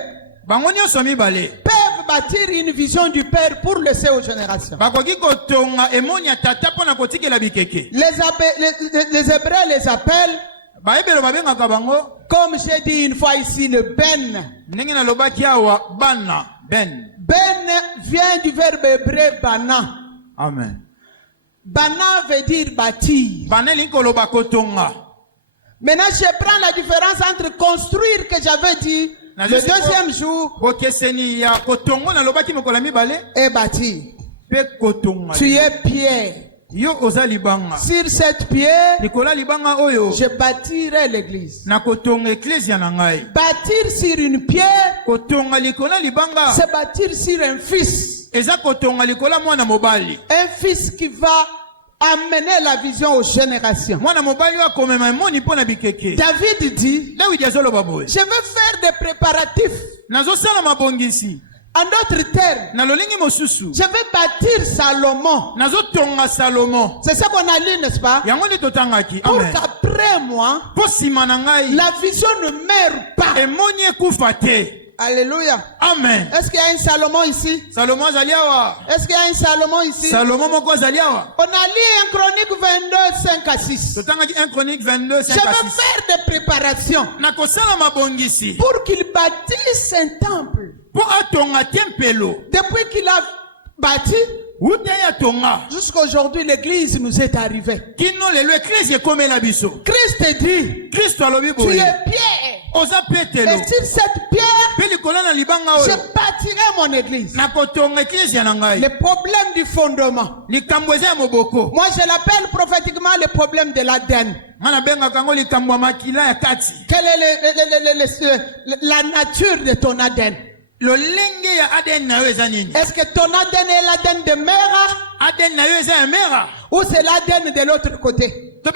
peuvent bâtir une vision du Père pour laisser aux générations. Les Hébreux les appellent, comme j'ai dit une fois ici, le Ben. Ben vient du verbe hébreu bana. Amen. Bana veut dire bâtir. Maintenant, je prends la différence entre construire que j'avais dit le deuxième jour et bâtir. Tu es pierre. Sur cette pierre, je bâtirai l'église. Bâtir sur une pierre, c'est bâtir sur un fils. Un fils qui va amener la vision aux générations. David dit, je veux faire des préparatifs. En d'autres termes, je vais bâtir Salomon. C'est ce qu'on a lu, n'est-ce pas? Pour qu'après moi, la vision ne meurt pas. Alléluia. Amen. Est-ce qu'il y a un Salomon ici? Est-ce qu'il y a un Salomon ici? On a lu 1 Chronique 22, 5 à 6. Je veux faire des préparations pour qu'il bâtisse un temple. Depuis qu'il a bâti, jusqu'aujourd'hui, l'église nous est arrivée. Christ dit, tu es pierre. Et sur cette pierre, je bâtirai mon église. Le problème du fondement, moi je l'appelle prophétiquement le problème de l'ADN. Quelle est la nature de ton ADN? Est-ce que ton ADN est l'ADN de mère? Ou c'est l'ADN de l'autre côté? Et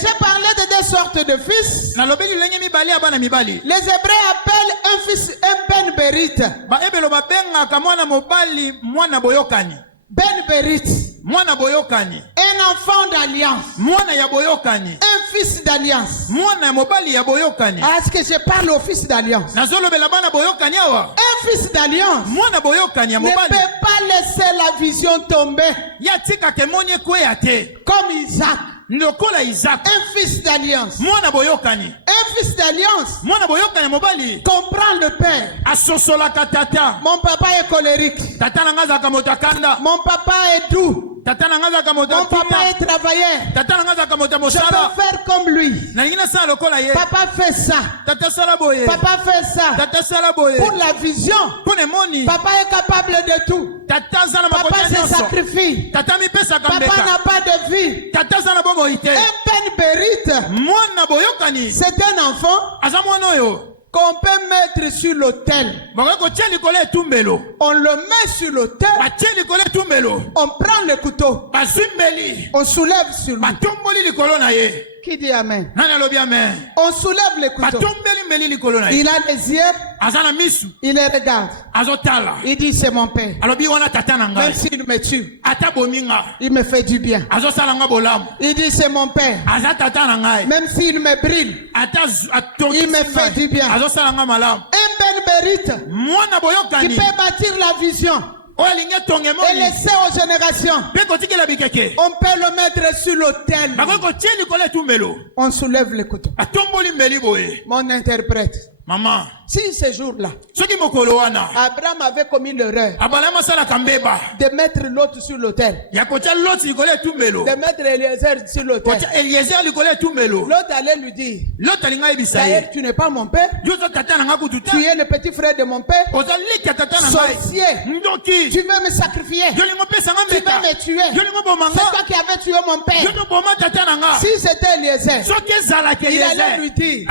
j'ai parlé de deux sortes de fils. Les Hébreux appellent un fils un Ben Berit. Ben Berit. Un enfant d'alliance. Un fils d'alliance. Est-ce que je parle au fils d'alliance? Un fils d'alliance ne peut pas laisser la vision tomber. Comme Isaac. Un fils d'alliance. Un fils d'alliance comprend le père. Mon papa est colérique. Mon papa est doux. Mon papa est travailleur. Je peux faire comme lui. Papa fait ça. Papa fait ça. Pour la vision, papa est capable de tout. Papa se sacrifie. Papa n'a pas de vie. Un Ben Berit, c'est un enfant qu'on peut mettre sur l'autel. On le met sur l'autel. On prend le couteau. On soulève sur lui. Qui dit amen? On soulève le couteau. Il a les yeux. Il les regarde. Il dit c'est mon père. Même s'il me tue, il me fait du bien. Il dit c'est mon père. Même s'il me brûle, il me fait du bien. Un Ben Berit qui peut bâtir la vision et laisser aux générations. On peut le mettre sur l'autel. On soulève le couteau. Mon interprète. Maman. Si ce jour-là, Abraham avait commis l'erreur de mettre l'autre sur l'autel, de mettre Eliezer sur l'autel, l'autre allait lui dire, d'ailleurs tu n'es pas mon père, tu es le petit frère de mon père, sorcier, tu veux me sacrifier, tu veux me tuer, c'est toi qui avais tué mon père. Si c'était Eliezer, il allait lui dire,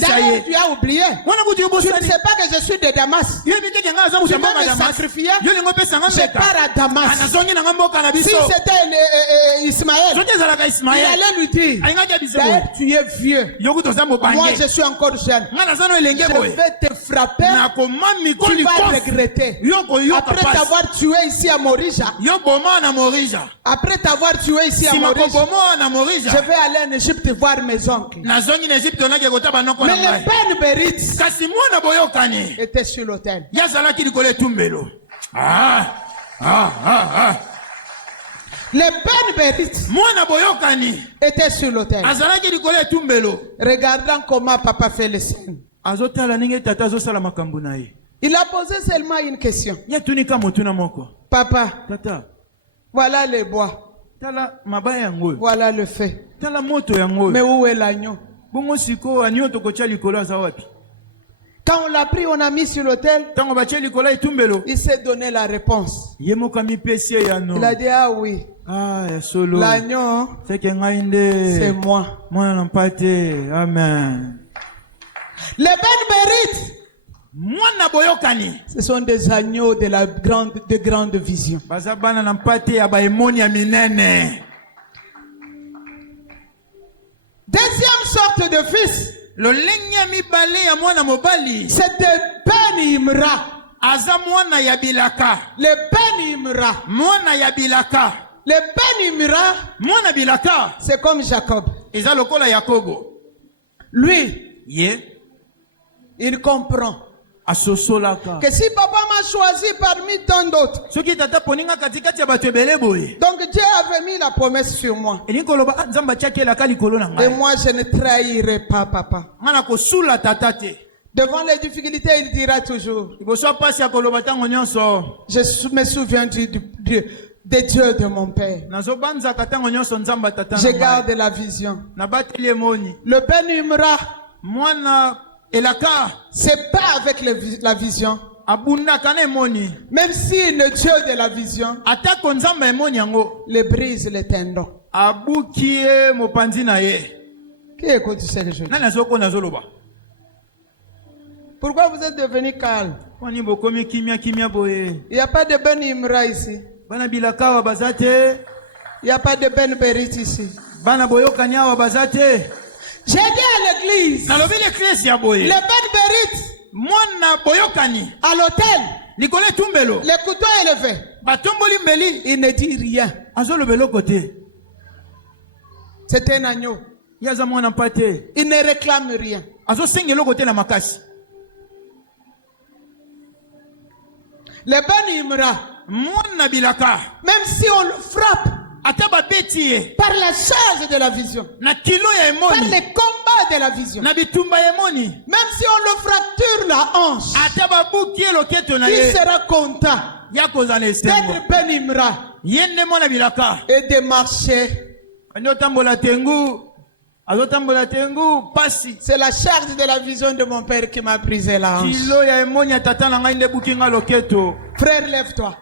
d'ailleurs tu as oublié Tu ne sais pas que je suis de Damas. Tu veux me sacrifier? Je pars à Damas. Si c'était Ismaël, il allait lui dire, tu es vieux. Moi, je suis encore jeune. Je vais te frapper. Tu vas regretter. Après t'avoir tué ici à Morija. Après t'avoir tué ici à Morija. Je vais aller en Égypte voir mes oncles. Mais le Ben Berit était sur l'autel. Le Ben Berit était sur l'autel. Regardant comment papa fait les scènes. Il a posé seulement une question. Papa, voilà les bois. Voilà le feu. Mais où est l'agneau? Quand on l'a pris, on a mis sur l'autel. Il s'est donné la réponse. Il a dit, ah oui. L'agneau, c'est moi. Amen. Les Ben Berit, ce sont des agneaux de grande vision. Deuxième sorte de fils, c'était Ben Imra. Le Ben Imra. Le Ben Imra, c'est comme Jacob. Lui, il comprend que si papa m'a choisi parmi tant d'autres, donc Dieu avait mis la promesse sur moi. Et moi, je ne trahirai pas papa. Devant les difficultés, il dira toujours, je me souviens des dieux de mon père. Je garde la vision. Le Ben Imra, c'est pas avec la vision. Même si le Dieu de la vision le brise les tendons. Qui écoute ces choses? Pourquoi vous êtes devenu calme? Il n'y a pas de Ben Imra ici. Il n'y a pas de Ben Berit ici. J'ai dit à l'église, le Ben Berit, à l'hôtel, le couteau élevé, il ne dit rien. C'est un agneau. Il ne réclame rien. Le Ben Imra, même si on le frappe par la charge de la vision, par les combats de la vision, même si on le fracture la hanche, il sera content d'être Ben Imra et de marcher. C'est la charge de la vision de mon père qui m'a brisé la hanche. Frère, lève-toi.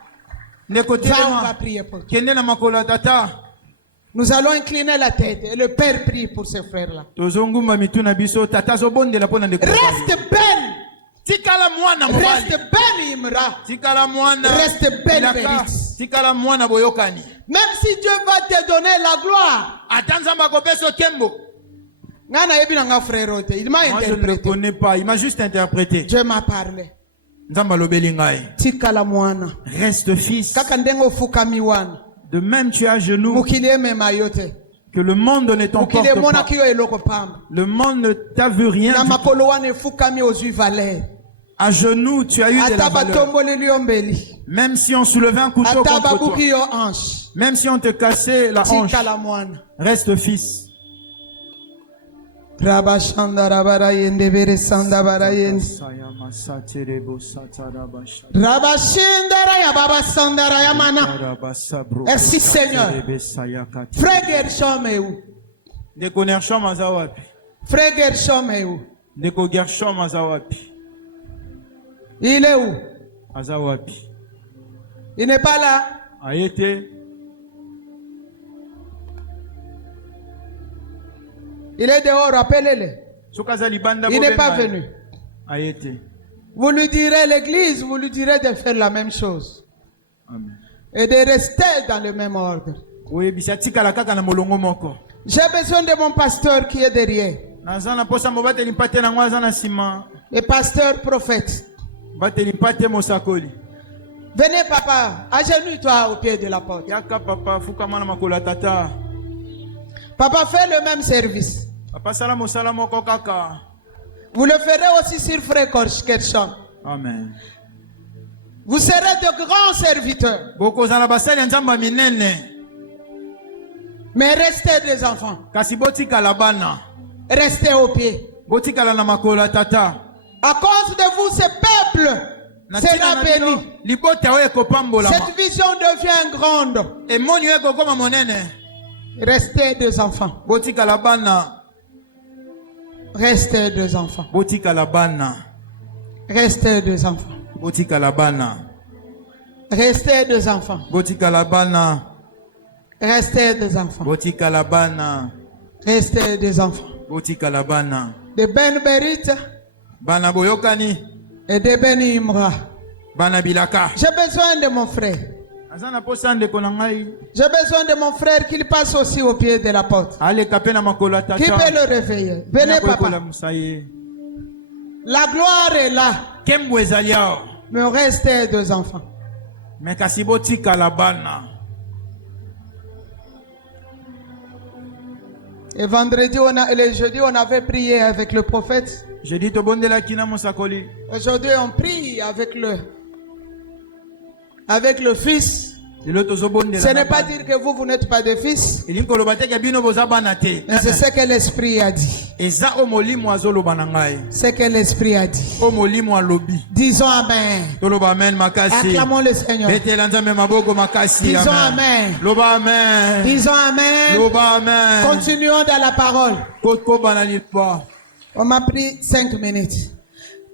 Va, on va prier pour toi. Nous allons incliner la tête et le Père prie pour ces frères-là. Reste Ben. Reste Ben Imra. Reste Ben Berit. Même si Dieu va te donner la gloire. Il m'a interprété. Il m'a juste interprété. Dieu m'a parlé. Reste fils. De même tu es à genoux. Que le monde ne t'emporte pas. Le monde ne t'a vu rien. À genoux tu as eu de la valeur. Même si on soulevait un couteau contre toi. Même si on te cassait la hanche. Reste fils. Rabashandara barayende bere sanda barayende. Rabashandara ya baba sandara ya mana. Merci Seigneur. Frère Gershom est où? Frère Gershom est où? Il est où? Il n'est pas là. Il est dehors, appelez-le. Il n'est pas venu. Vous lui direz à l'église, vous lui direz de faire la même chose. Amen. Et de rester dans le même ordre. J'ai besoin de mon pasteur qui est derrière. Le pasteur prophète. Venez papa, agenouille-toi au pied de la porte. Papa, fais le même service. Vous le ferez aussi sur Frère Kershon. Amen. Vous serez de grands serviteurs. Mais restez des enfants. Restez au pied. À cause de vous, ce peuple sera béni. Cette vision devient grande. Restez des enfants. Restez des enfants. Restez des enfants. Restez des enfants. Restez des enfants. Restez des enfants. De Ben Berit et de Ben Imra. J'ai besoin de mon frère. J'ai besoin de mon frère qu'il passe aussi au pied de la porte. Qui peut le réveiller? Venez papa. La gloire est là. Mais restez deux enfants. Et vendredi, et le jeudi, on avait prié avec le prophète. Aujourd'hui, on prie avec le fils. Ce n'est pas dire que vous n'êtes pas des fils. Mais c'est ce que l'Esprit a dit. Ce que l'Esprit a dit. Disons Amen. Acclamons le Seigneur. Disons Amen. Disons Amen. Continuons dans la parole. On m'a pris 5 minutes.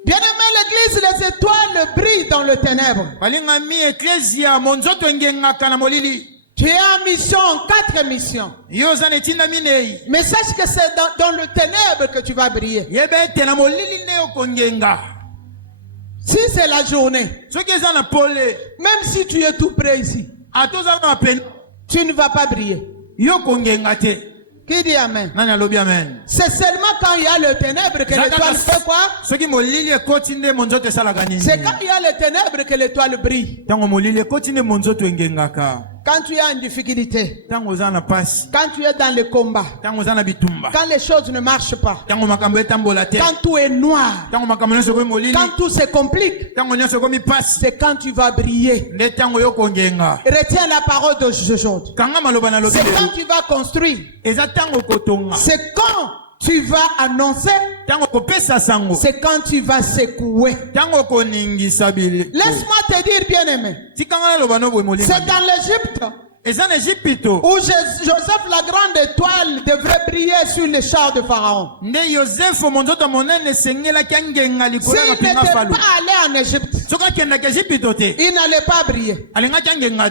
Bien-aimé, l'église, les étoiles brillent dans le ténèbre. Tu es en mission, 4 missions. Mais sache que c'est dans le ténèbre que tu vas briller. Si c'est la journée, même si tu es tout près ici, tu ne vas pas briller. Qui dit Amen? C'est seulement quand il y a le ténèbre que l'étoile fait quoi? C'est quand il y a le ténèbre que l'étoile brille. Quand tu es en difficulté, quand tu es dans le combat, quand les choses ne marchent pas, quand tout est noir, quand tout se complique, c'est quand tu vas briller. Retiens la parole d'aujourd'hui. C'est quand tu vas construire. C'est quand tu vas annoncer. C'est quand tu vas secouer. Laisse-moi te dire, bien-aimé. C'est dans l'Égypte où Joseph, la grande étoile, devrait briller sur les chars de Pharaon. S'il n'était pas allé en Égypte, il n'allait pas briller.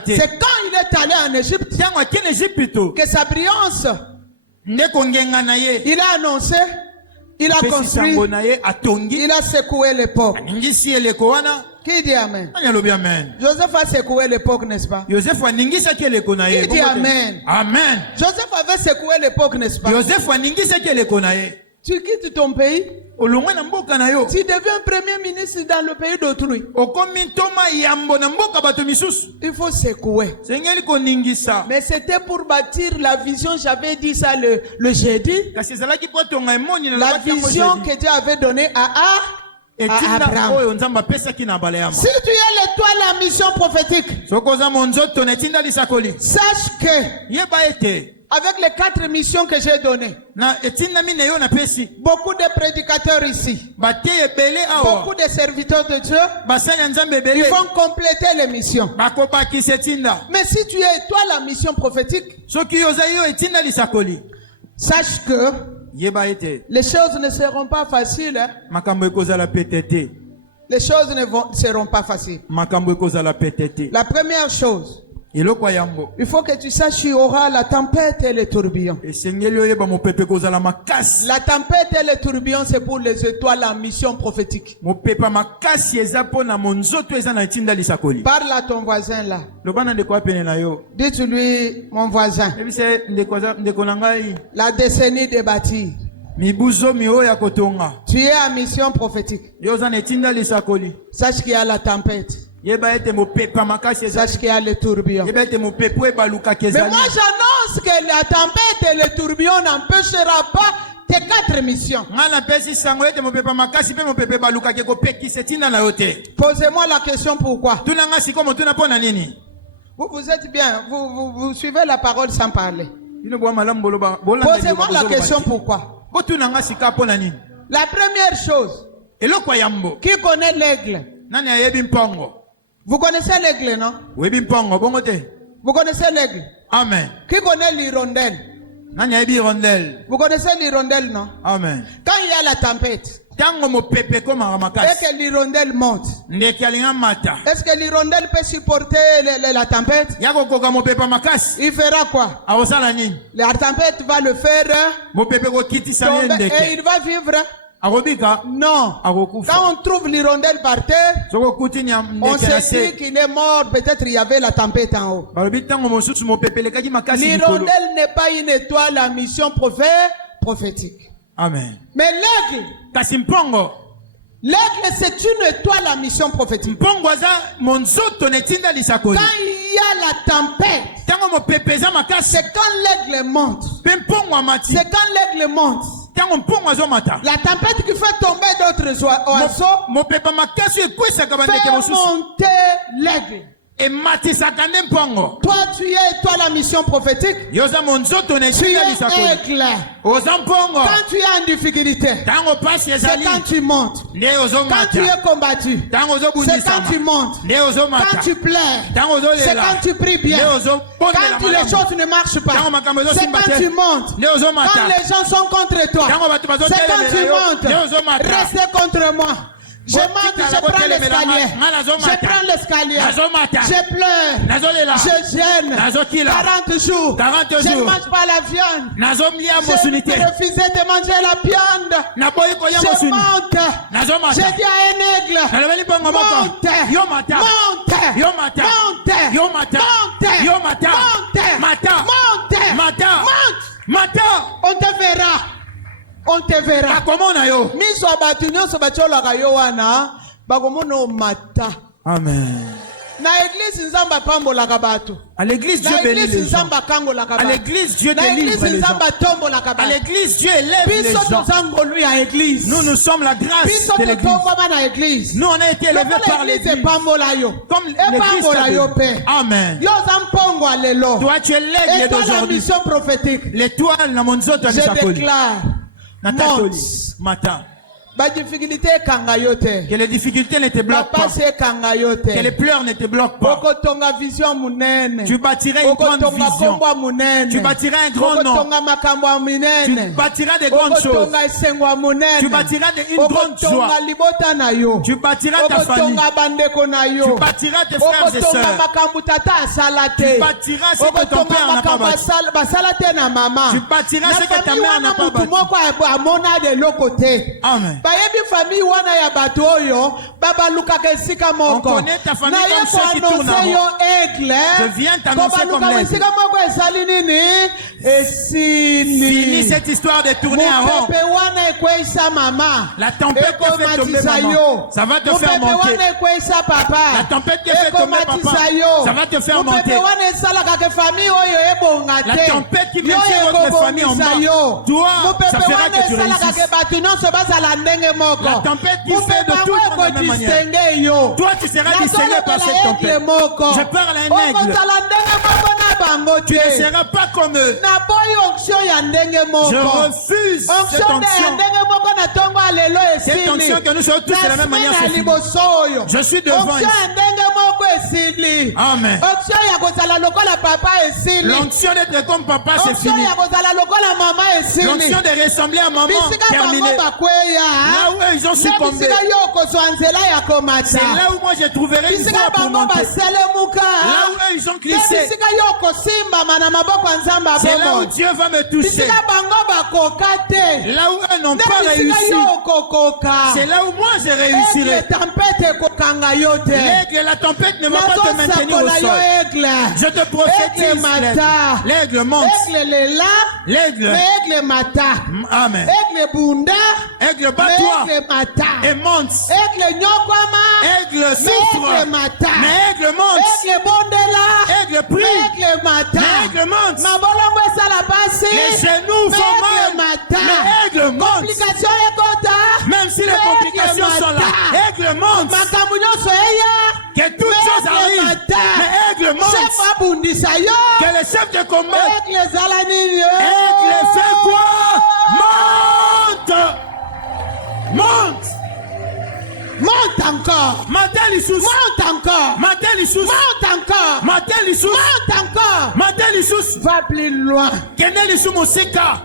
C'est quand il est allé en Égypte que sa brillance, il a annoncé, il a construit, il a secoué l'époque. Qui dit Amen? Joseph a secoué l'époque, n'est-ce pas? Qui dit Amen? Amen. Joseph avait secoué l'époque, n'est-ce pas? Tu quittes ton pays. Tu deviens premier ministre dans le pays d'autrui. Il faut secouer. Mais c'était pour bâtir la vision, j'avais dit ça le jeudi. La vision que Dieu avait donnée à Abraham. Si tu es l'étoile la mission prophétique, sache que avec les 4 missions que j'ai données, beaucoup de prédicateurs ici, beaucoup de serviteurs de Dieu, ils vont compléter les missions. Mais si tu es toi la mission prophétique, sache que les choses ne seront pas faciles. Les choses ne seront pas faciles. La première chose, Il faut que tu saches qu'il y aura la tempête et les tourbillons. La tempête et les tourbillons, c'est pour les étoiles en mission prophétique. Parle à ton voisin là. Dis-lui, mon voisin, la décennie de bâtir. Tu es en mission prophétique. Sache qu'il y a la tempête. Sache qu'il y a les tourbillons. Mais moi j'annonce que la tempête et les tourbillons n'empêchera pas tes 4 missions. Posez-moi la question pourquoi. Vous êtes bien, vous suivez la parole sans parler. Posez-moi la question pourquoi. La première chose, qui connaît l'aigle? Vous connaissez l'aigle, non? Vous connaissez l'aigle? Amen. Qui connaît l'hirondelle? Vous connaissez l'hirondelle, non? Amen. Quand il y a la tempête, et que l'hirondelle monte, est-ce que l'hirondelle peut supporter la tempête? Il fera quoi? La tempête va le faire tomber et il va vivre. Non. Quand on trouve l'hirondelle par terre, on se dit qu'il est mort. Peut-être il y avait la tempête en haut. L'hirondelle n'est pas une étoile à mission prophétique. Amen. Mais l'aigle, c'est une étoile à mission prophétique. Quand il y a la tempête, c'est quand l'aigle monte. C'est quand l'aigle monte. La tempête qui fait tomber d'autres oiseaux fait monter l'aigle. Toi, tu es toi la mission prophétique. Tu es aigle. Quand tu es en difficulté, c'est quand tu montes. Quand tu es combattu, c'est quand tu montes. Quand tu pleures, c'est quand tu pries bien. Quand les choses ne marchent pas, c'est quand tu montes. Quand les gens sont contre toi, c'est quand tu montes. Restez contre moi. Je monte, je prends l'escalier. Je prends l'escalier. Je pleure. Je gêne. 40 jours. Je ne mange pas la viande. J'ai refusé de manger la viande. Je monte. Je dis à un aigle, monte. On te verra. On te verra. Miso abatunyo sobacholo kayowana bagomono mata. Amen. Na église nzamba pambola kabatu. À l'église Dieu bénit les gens. À l'église Dieu délivre les gens. À l'église Dieu élève les gens. Nous sommes la grâce de l'église. Nous on a été élevés par l'église. Comme l'église. Amen. Toi tu es l'aigle d'aujourd'hui. L'étoile dans mon zot. Je déclare. Matin. Que les difficultés ne te bloquent pas. Que les pleurs ne te bloquent pas. Tu bâtirais une grande vision. Tu bâtirais un grand nom. Tu bâtiras des grandes choses. Tu bâtiras une grande joie. Tu bâtiras ta famille. Tu bâtiras tes frères et sœurs. Tu bâtiras ce que ton père n'a pas bâti. Tu bâtiras ce que ta mère n'a pas bâti. Amen. On connaît ta famille comme ceux qui tournent en rond. Je viens t'annoncer comme l'aigle. Fini cette histoire de tourner en rond. La tempête qui fait tomber maman, ça va te faire monter. La tempête qui fait tomber papa, ça va te faire monter. La tempête qui vient chez votre famille en bas, toi, ça fera que tu réussisses. La tempête qui fait de tout le monde de la même manière. Toi, tu seras discerné par cette tempête. Je parle à un aigle. Tu ne seras pas comme eux. Je refuse cette onction. Cette onction que nous sommes tous de la même manière. Je suis devant ici. esili. Amen. Onction ya kozala lokola papa esili. L'onction d'être comme papa, c'est Onction fini. ya kozala lokola mama esili. L'onction de ressembler à maman, Bisika terminé. bango bakweya. Là où ils ont succombé. Bisika yo kozwa nzela ya komata. C'est là où moi je trouverai une voie pour monter. Là où ils ont glissé. C'est là où Dieu va me toucher. Là où eux n'ont pas réussi. C'est là où moi je réussirai. L'aigle, la tempête ne va pas te maintenir au sol. Je te prophétise. L'aigle monte. L'aigle. Amen. Aigle bat-toi et monte. Aigle souffre. Mais aigle monte. Aigle prie. Mais aigle monte. Les genoux vont mal. Mais aigle monte. Même si les complications sont là, aigle monte. Que toutes choses arrivent. Mais aigle monte. Que le chef de combat. Aigle fait quoi? Monte. Monte. Monte encore. Matel Issous. Monte encore. Matel Issous. Monte encore. Matel Issous. Monte encore. Matel Issous. Va plus loin. Kenel Issous Mosika.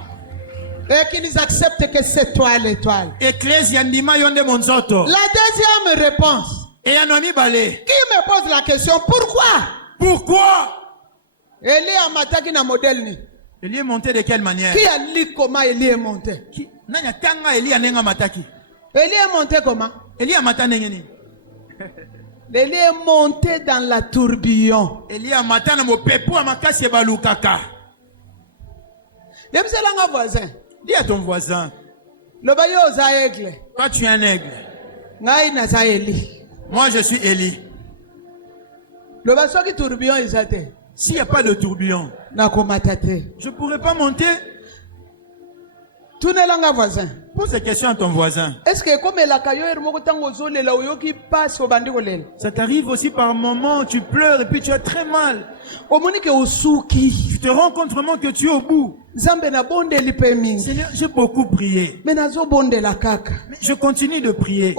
Et qu'ils acceptent que c'est toi l'étoile. Ecclesia Ndima Yonde Monzoto. La deuxième réponse. Et Anomi Balé. Qui me pose la question, pourquoi? Pourquoi? Elie a mataki na modèle ni. Elie est monté de quelle manière? Qui a dit comment Elie est monté? Qui? Nanya tanga Elie anenga mataki. Elie est monté comment? Elie a mata nengeni. Elie est monté dans la tourbillon. Elie a mata na mo pepo amakasi balukaka. Yebselanga voisin. Dis à ton voisin. Le bayo za aigle. Toi tu es un aigle. Ngai na za Elie. Moi je suis Elie. Le baso qui tourbillon isate. S'il n'y a pas de tourbillon, je ne pourrais pas monter. Tunelanga voisin. Pose des questions à ton voisin. Est-ce que comme la caillou qui passe au bandi kolel? Ça t'arrive aussi par moment, tu pleures et puis tu as très mal. Tu te rends compte vraiment que tu es au bout. Seigneur, j'ai beaucoup prié. Mais je continue de prier.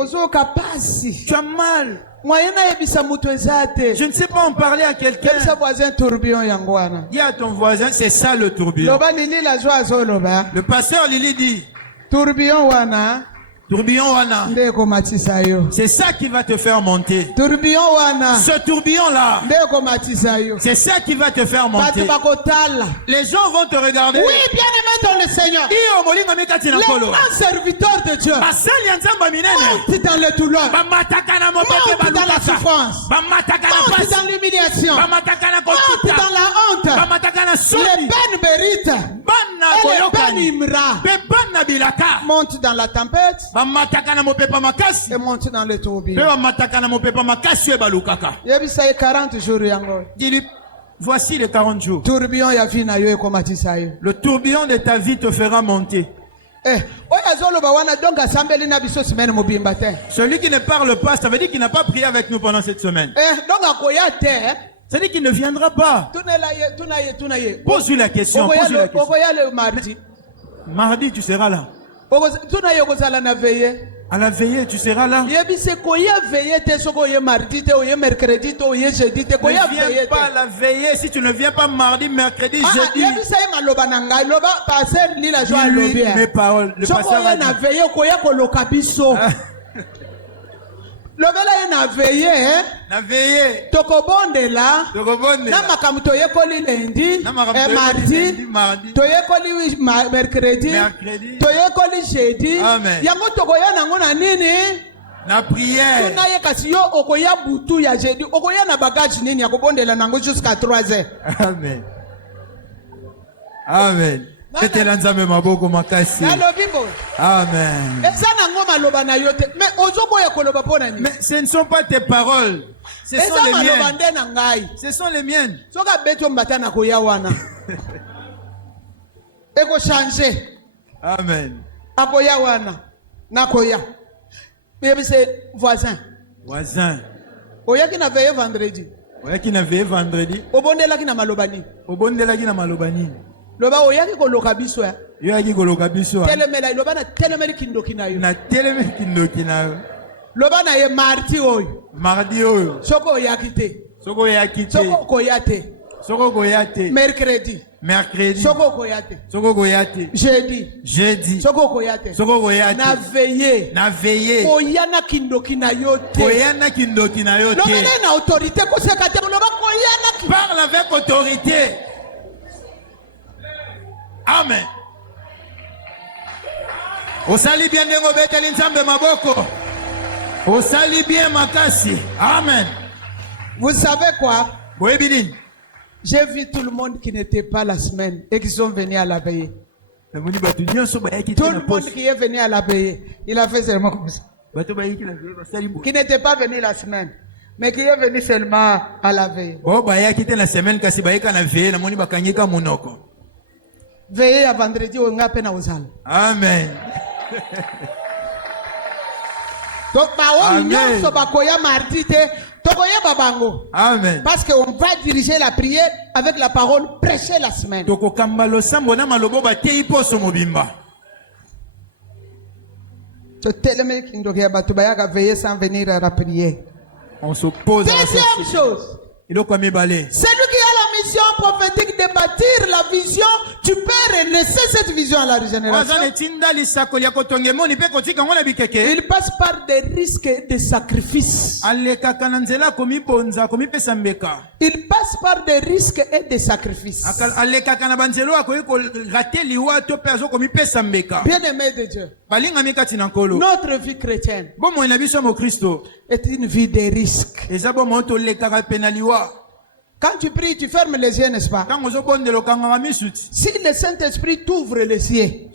Tu as mal. Je ne sais pas en parler à quelqu'un. Dis à ton voisin, c'est ça le tourbillon. Le pasteur Lili dit, tourbillon wana. C'est ça qui va te faire monter. Ce tourbillon-là, c'est ça qui va te faire monter. Les gens vont te regarder. Oui, bien-aimé dans le Seigneur. Les grands serviteurs de Dieu montent dans le douleur, montent dans la souffrance, montent dans l'humiliation, montent dans la honte. Les peines méritent et les peines imra montent dans la tempête et monte dans le tourbillon. Dis-lui, voici les 40 jours. Le tourbillon de ta vie te fera monter. Celui qui ne parle pas, ça veut dire qu'il n'a pas prié avec nous pendant cette semaine. Ça veut dire qu'il ne viendra pas. Pose-lui la question. Mardi, tu seras là. À la veillée, tu seras là. Ne viens pas à la veillée si tu ne viens pas mardi, mercredi, jeudi. Dis-lui mes paroles. Le pasteur va dire. Na veillé tokobondela na makambo toyekoli lundi mardi toyekoli mercredi toyekoli jeudi yango tokoya nango na nini na prière tunaye kasi yo okoya butu ya jeudi okoya na bagage nini ya kobondela nango jusqu'à 3h. Amen. Amen. Mais ce ne sont pas tes paroles. Ce sont les miennes. Ce sont les miennes. Amen. Voisin. Oyaki na veille vendredi. Obondelaki na malobani. Loba oyaki koloka biso ya. Yoaki koloka biso. Telemela loba na telemeli kindoki na yo. Na telemeli kindoki na yo. Loba na ye mardi oyo. Mardi oyo. Soko oyaki te. Soko ya kite. Soko koyate. Soko koyate. Mercredi. Mercredi. Soko koyate. Soko koyate. Jeudi. Jeudi. Soko koyate. Soko koyate. Na veillé. Na veillé. Koyana kindoki na yote. Koyana kindoki na yote. Non mais na autorité ko se kate ko koyana ki. Parle avec autorité. Amen. Osali bien dengo beteli nzambe maboko. Osali bien makasi. Amen. Vous savez quoi? Oui, Binin. J'ai vu tout le monde qui n'était pas la semaine et qui sont venus à la veillée. Tout le monde qui est venu à la veillée, il a fait seulement comme ça. Qui n'était pas venu la semaine, mais qui est venu seulement à la veillée. Veillez à vendredi au Ngapena Ozal. Amen. Donc, Amen. Parce qu'on va diriger la prière avec la parole, prêcher la semaine. Veiller sans venir à la prière. On s'oppose. Deuxième chose. C'est lui qui a la mission prophétique de bâtir la vision. Tu peux laisser cette vision à la régénération. Il passe par des risques et des sacrifices. Il passe par des risques et des sacrifices. Bien-aimé de Dieu, notre vie chrétienne est une vie de risques. Quand tu pries, tu fermes les yeux, n'est-ce pas? Si le Saint-Esprit t'ouvre les yeux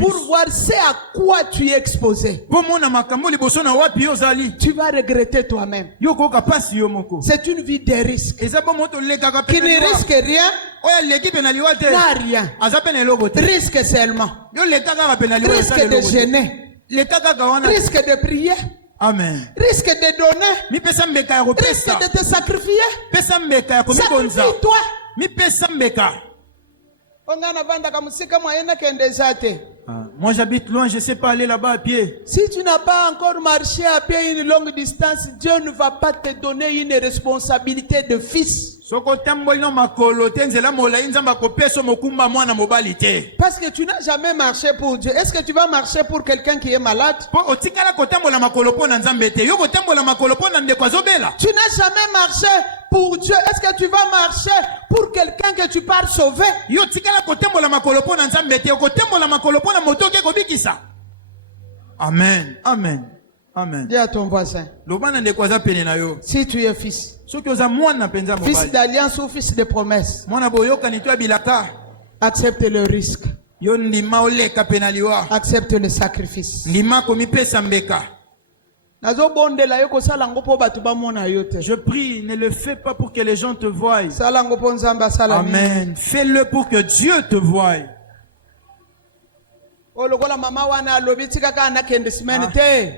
pour voir c'est à quoi tu es exposé, tu vas regretter toi-même. C'est une vie de risque. Qui ne risque rien, n'a rien. Risque seulement. Risque de gêner. Risque de prier. Amen. Risque de donner. Risque de te sacrifier. Sacrifie-toi. Moi j'habite loin, je ne sais pas aller là-bas à pied. Si tu n'as pas encore marché à pied une longue distance, Dieu ne va pas te donner une responsabilité de fils. Parce que tu n'as jamais marché pour Dieu. Est-ce que tu vas marcher pour quelqu'un qui est malade? Tu n'as jamais marché pour Dieu. Est-ce que tu vas marcher pour quelqu'un que tu pars sauver? Amen. Amen. Amen. Dis à ton voisin, si tu es fils, fils d'alliance ou fils de promesse, accepte le risque. Accepte le sacrifice. Je prie, ne le fais pas pour que les gens te voient. Amen. Fais-le pour que Dieu te voie.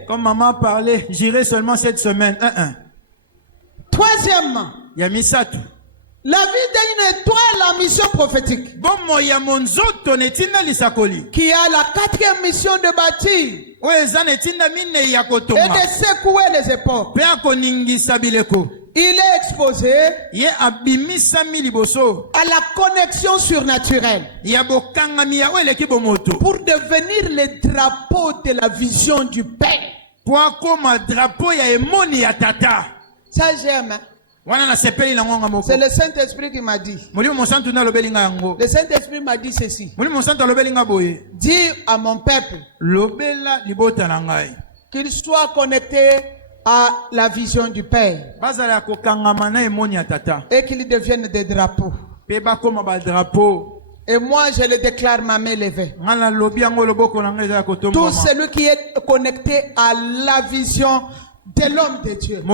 Comme maman parlait, j'irai seulement cette semaine. Troisièmement, la vie d'une étoile, la mission prophétique, qui a la quatrième mission de bâtir et de secouer les épaules. Il est exposé à la connexion surnaturelle pour devenir le drapeau de la vision du Père. Ça j'aime. C'est le Saint-Esprit qui m'a dit. Le Saint-Esprit m'a dit ceci. Dis à mon peuple qu'il soit connecté à la vision du Père et qu'ils deviennent des drapeaux. Et moi je le déclare ma main levée. Tout celui qui est connecté à la vision de l'homme de Dieu,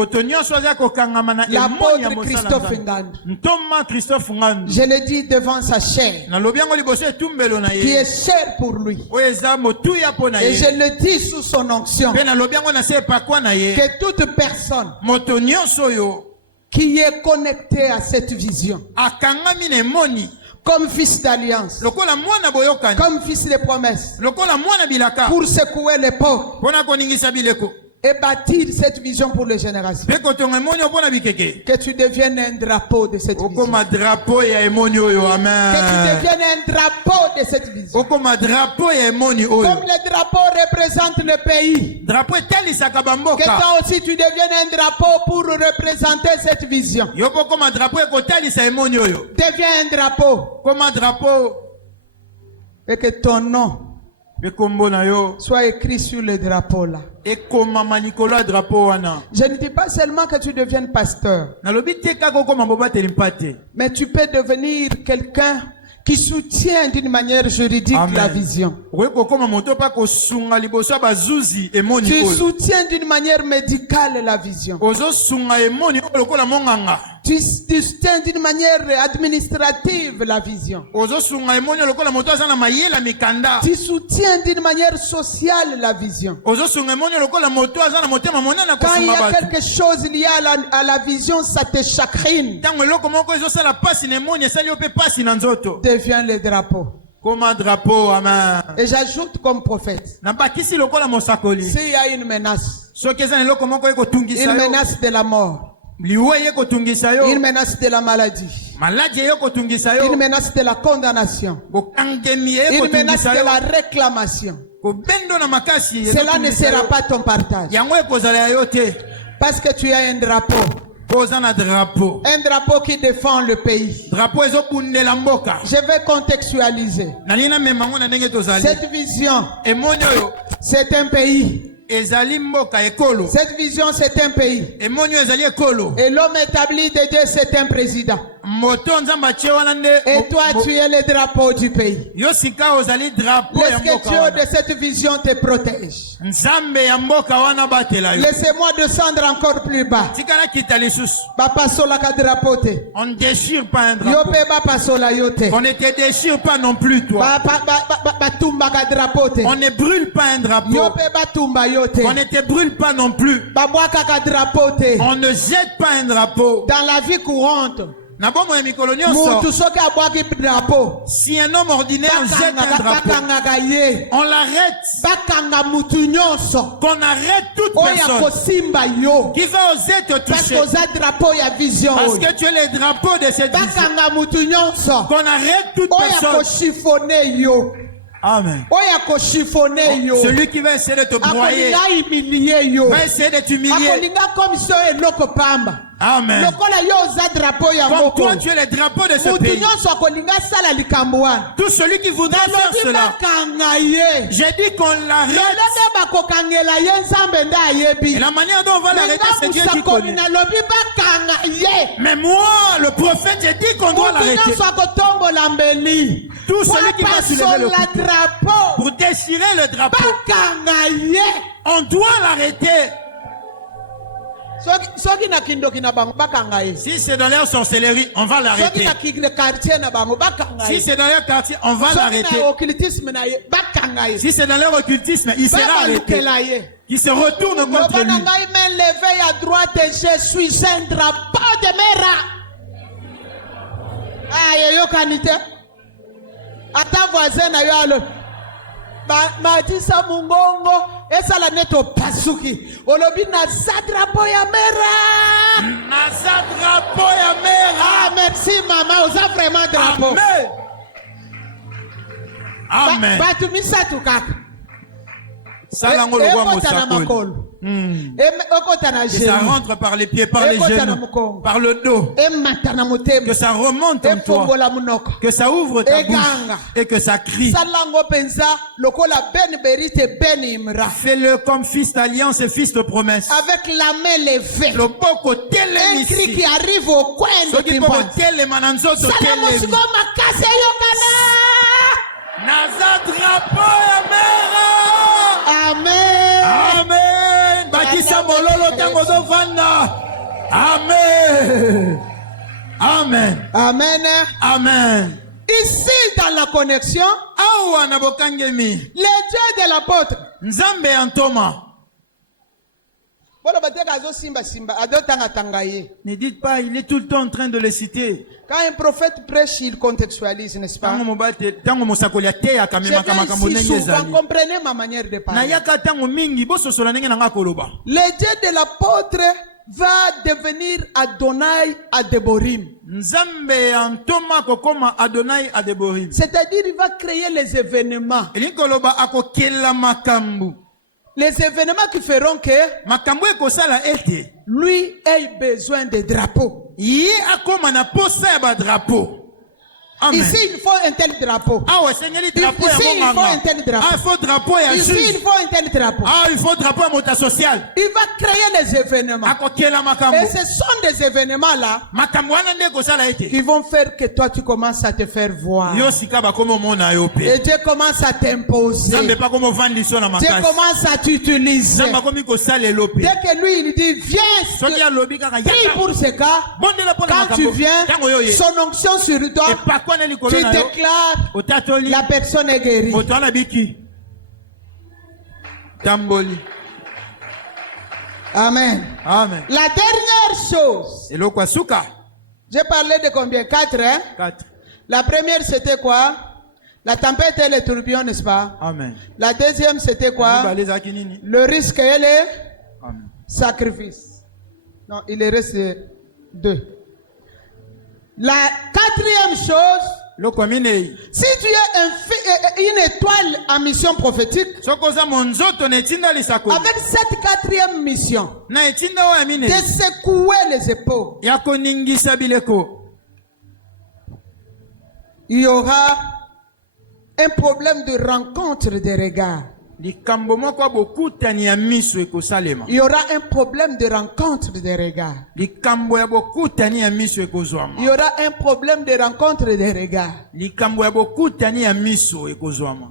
l'apôtre Christophe Ngandu, je le dis devant sa chair qui est chère pour lui, et je le dis sous son onction, que toute personne qui est connectée à cette vision comme fils d'alliance, comme fils de promesse, pour secouer l'épaule et bâtir cette vision pour les générations. Que tu deviennes un drapeau de cette vision. Amen. Que tu deviennes un drapeau de cette vision. Comme le drapeau représente le pays. Que toi aussi tu deviennes un drapeau pour représenter cette vision. Deviens un drapeau. Et que ton nom soit écrit sur le drapeau là. Je ne dis pas seulement que tu deviennes pasteur, mais tu peux devenir quelqu'un qui soutient d'une manière juridique la vision. Tu soutiens d'une manière médicale la vision. Tu soutiens d'une manière administrative la vision. Tu soutiens d'une manière sociale la vision. Quand il y a quelque chose lié à la vision, ça te chagrine. Deviens le drapeau. Comme un drapeau, amen. Et j'ajoute comme prophète, s'il y a une menace, une menace de la mort, une menace de la maladie, une menace de la condamnation, une menace de la réclamation, cela ne sera pas ton partage. Parce que tu as un drapeau. Un drapeau qui défend le pays. Je vais contextualiser. Cette vision, c'est un pays. Cette vision, c'est un pays. Et l'homme établi de Dieu, c'est un président. Et toi, tu es le drapeau du pays. L'Écriture de cette vision te protège. Laissez-moi descendre encore plus bas. On ne déchire pas un drapeau. On ne te déchire pas non plus, toi. On ne brûle pas un drapeau. On ne te brûle pas non plus. On ne jette pas un drapeau. Dans la vie courante, si un homme ordinaire jette un drapeau, on l'arrête. Qu'on arrête toute personne qui va oser te toucher. Parce que tu es le drapeau de cette vision. Qu'on arrête toute personne. Amen. Celui qui va essayer de te broyer va essayer de t'humilier. Amen. Comme toi tu es le drapeau de ce pays. Tout celui qui voudra faire cela, j'ai dit qu'on l'arrête. Et la manière dont on va l'arrêter, c'est Dieu qui connaît. Mais moi, le prophète, j'ai dit qu'on doit l'arrêter. Tout celui qui va soulever le couteau pour déchirer le drapeau, on doit l'arrêter. Si c'est dans leur sorcellerie, on va l'arrêter. Si c'est dans leur quartier, on va l'arrêter. Si c'est dans leur occultisme, il sera arrêté. Qui se retourne contre lui. À droite, je suis un drapeau de Mera. Ata voisin na yo Matisa Mungongo esala neto pasuki olobi na drapeau ya Mera. Na drapeau ya Mera. Ah merci maman, oza vraiment drapeau. Amen. Batu misatu kaka. Salango le roi Mosakol. Que ça rentre par les pieds, par les genoux, par le dos. Que ça remonte en toi. Que ça ouvre ta bouche et que ça crie. Fais-le comme fils d'alliance et fils de promesse. Avec la main levée. Le boko un cri qui arrive au coin de tes bras. Naza drapeau ya Mera. Amen. Amen. Bakisa mololo tango do vanda. Amen. Amen. Amen. Amen. Ici dans la connexion, le Dieu de l'apôtre Nzambe Antoma Ne dites pas, il est tout le temps en train de le citer. Quand un prophète prêche, il contextualise, n'est-ce pas? J'insiste souvent, comprenez ma manière de parler. Le Dieu de l'apôtre va devenir Adonai Adeborim. C'est-à-dire, il va créer les événements. Les événements qui feront que lui ait besoin de drapeaux. Ici, il faut un tel drapeau. Ici, il faut un tel drapeau. Ici, il faut un tel drapeau. Il faut drapeau à mota social. Il va créer les événements. Et ce sont des événements-là qui vont faire que toi, tu commences à te faire voir. Et Dieu commence à t'imposer. Dieu commence à t'utiliser. Dès que lui, il dit, viens, prie pour ce cas. Quand tu viens, son onction sur toi, tu déclares, la personne est guérie. Amen. Amen. La dernière chose. J'ai parlé de combien? 4, hein? 4. La première, c'était quoi? La tempête et les tourbillons, n'est-ce pas? Amen. La deuxième, c'était quoi? Le risque et le sacrifice. Non, il reste 2. La quatrième chose, si tu es une étoile en mission prophétique, avec cette quatrième mission, de secouer les épaules, il y aura un problème de rencontre des regards. Il y aura un problème de rencontre des regards. Il y aura un problème de rencontre des regards.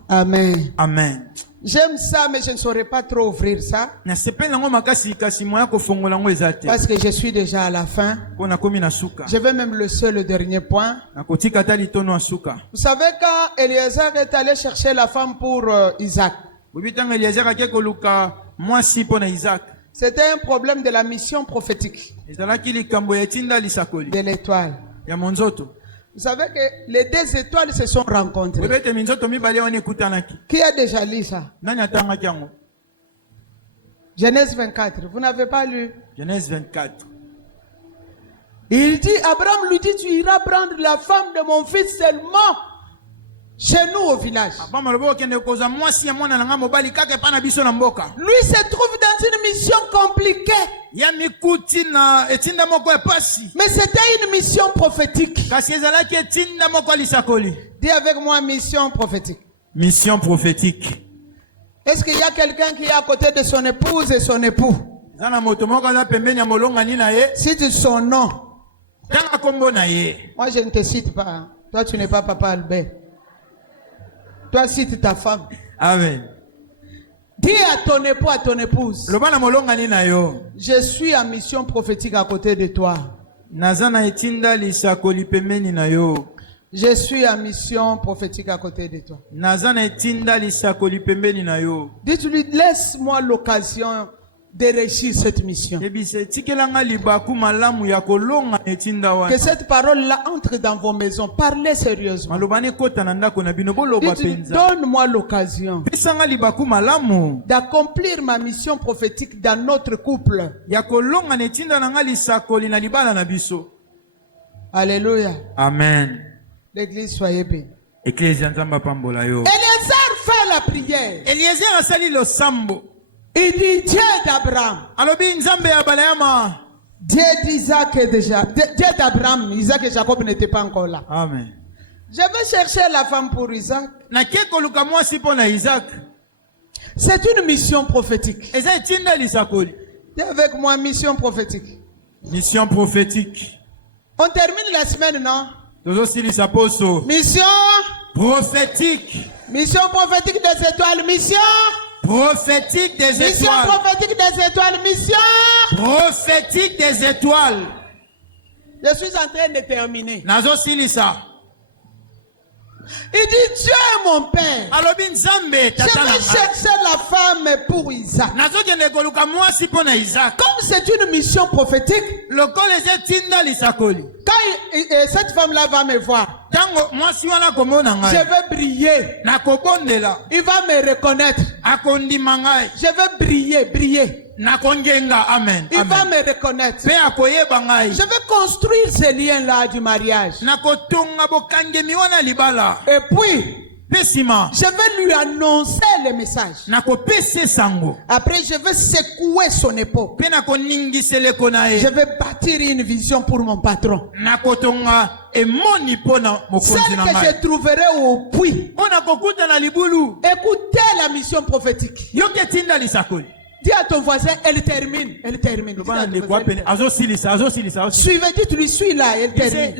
Amen. Amen. J'aime ça, mais je ne saurais pas trop ouvrir ça. Parce que je suis déjà à la fin. Je vais même le seul, le dernier point. Vous savez, quand Eliezer est allé chercher la femme pour Isaac, c'était un problème de la mission prophétique de l'étoile. Vous savez que les 2 étoiles se sont rencontrées. Qui a déjà lu ça? Genèse 24. Vous n'avez pas lu? Genèse 24. Il dit, Abraham lui dit, tu iras prendre la femme de mon fils seulement chez nous au village. Lui se trouve dans une mission compliquée. Mais c'était une mission prophétique. Dis avec moi, mission prophétique. Mission prophétique. Est-ce qu'il y a quelqu'un qui est à côté de son épouse et son époux? Cite son nom. Moi, je ne te cite pas. Hein. Toi, tu n'es pas Papa Albert. Toi, cite ta femme. Amen. Dis à ton époux, à ton épouse. Je suis en mission prophétique à côté de toi. Je suis en mission prophétique à côté de toi. Dites-lui, laisse-moi l'occasion de réussir cette mission. Que cette parole-là entre dans vos maisons. Parlez sérieusement. Dites-lui, donne-moi l'occasion d'accomplir ma mission prophétique dans notre couple. Alléluia. Amen. L'église, soyez bénie. Eliezer fait la prière. Eliezer a sali le sambo. Il dit Dieu d'Abraham. Dieu d'Isaac est déjà. Dieu d'Abraham, Isaac et Jacob n'étaient pas encore là. Amen. Je vais chercher la femme pour Isaac. C'est une mission prophétique. Dis avec moi, mission prophétique. Mission prophétique. On termine la semaine, non? Mission prophétique. Mission prophétique des étoiles. Mission prophétique des étoiles. Mission prophétique des étoiles. Mission prophétique des étoiles. Je suis en train de terminer. Il dit Dieu est mon père. Je vais chercher la femme pour Isaac. Comme c'est une mission prophétique, quand cette femme-là va me voir, je vais briller. Il va me reconnaître. Je vais briller. Il va me reconnaître. Je vais construire ce lien-là du mariage. Et puis, je vais lui annoncer le message. Après, je vais secouer son épaule. Je vais bâtir une vision pour mon patron. Celle que je trouverai au puits. Écoutez la mission prophétique. Dis à ton voisin, elle termine. Elle termine. Suivez, dites-lui, suis là, elle termine.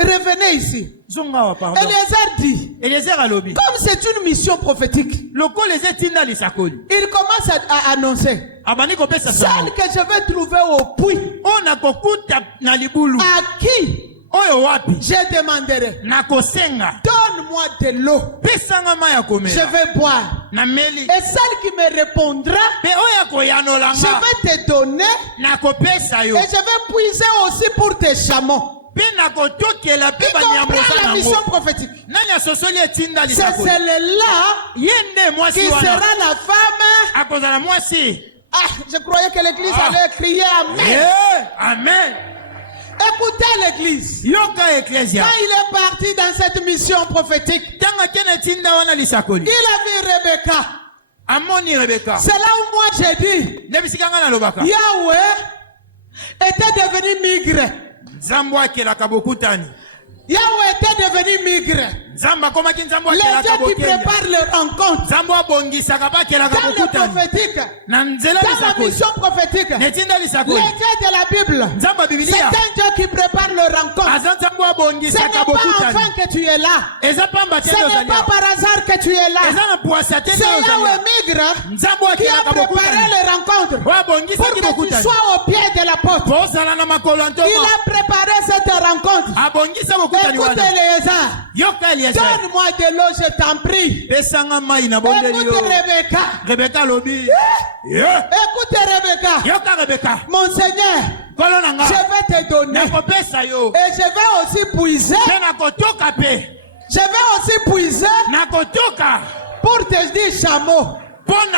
Revenez ici. Eliezer dit, comme c'est une mission prophétique, il commence à annoncer celle que je vais trouver au puits, à qui je demanderai, donne-moi de l'eau, je vais boire. Et celle qui me répondra, je vais te donner, et je vais puiser aussi pour tes chameaux. Il comprend la mission prophétique. C'est celle-là qui sera la femme. Je croyais que l'église allait crier Amen. Amen. Écoutez l'église. Quand il est parti dans cette mission prophétique, il a vu Rebecca. C'est là où moi j'ai dit Yahweh était devenu migre. Yahweh était devenu migre. Les dieux qui préparent les rencontres dans le prophétique, dans la mission prophétique, les dieux de la Bible, c'est un Dieu qui prépare les rencontres. Ce n'est pas enfin que tu es là. Ce n'est pas par hasard que tu es là. C'est Yahweh migre qui a préparé les rencontres pour que tu sois au pied de la porte. Il a préparé cette rencontre. Écoute Eliezer. Donne-moi de l'eau, je t'en prie. Écoute Rebecca. Écoute Rebecca. Mon Seigneur, je vais te donner. Et je vais aussi puiser. Je vais aussi puiser pour te dire chameau. Quand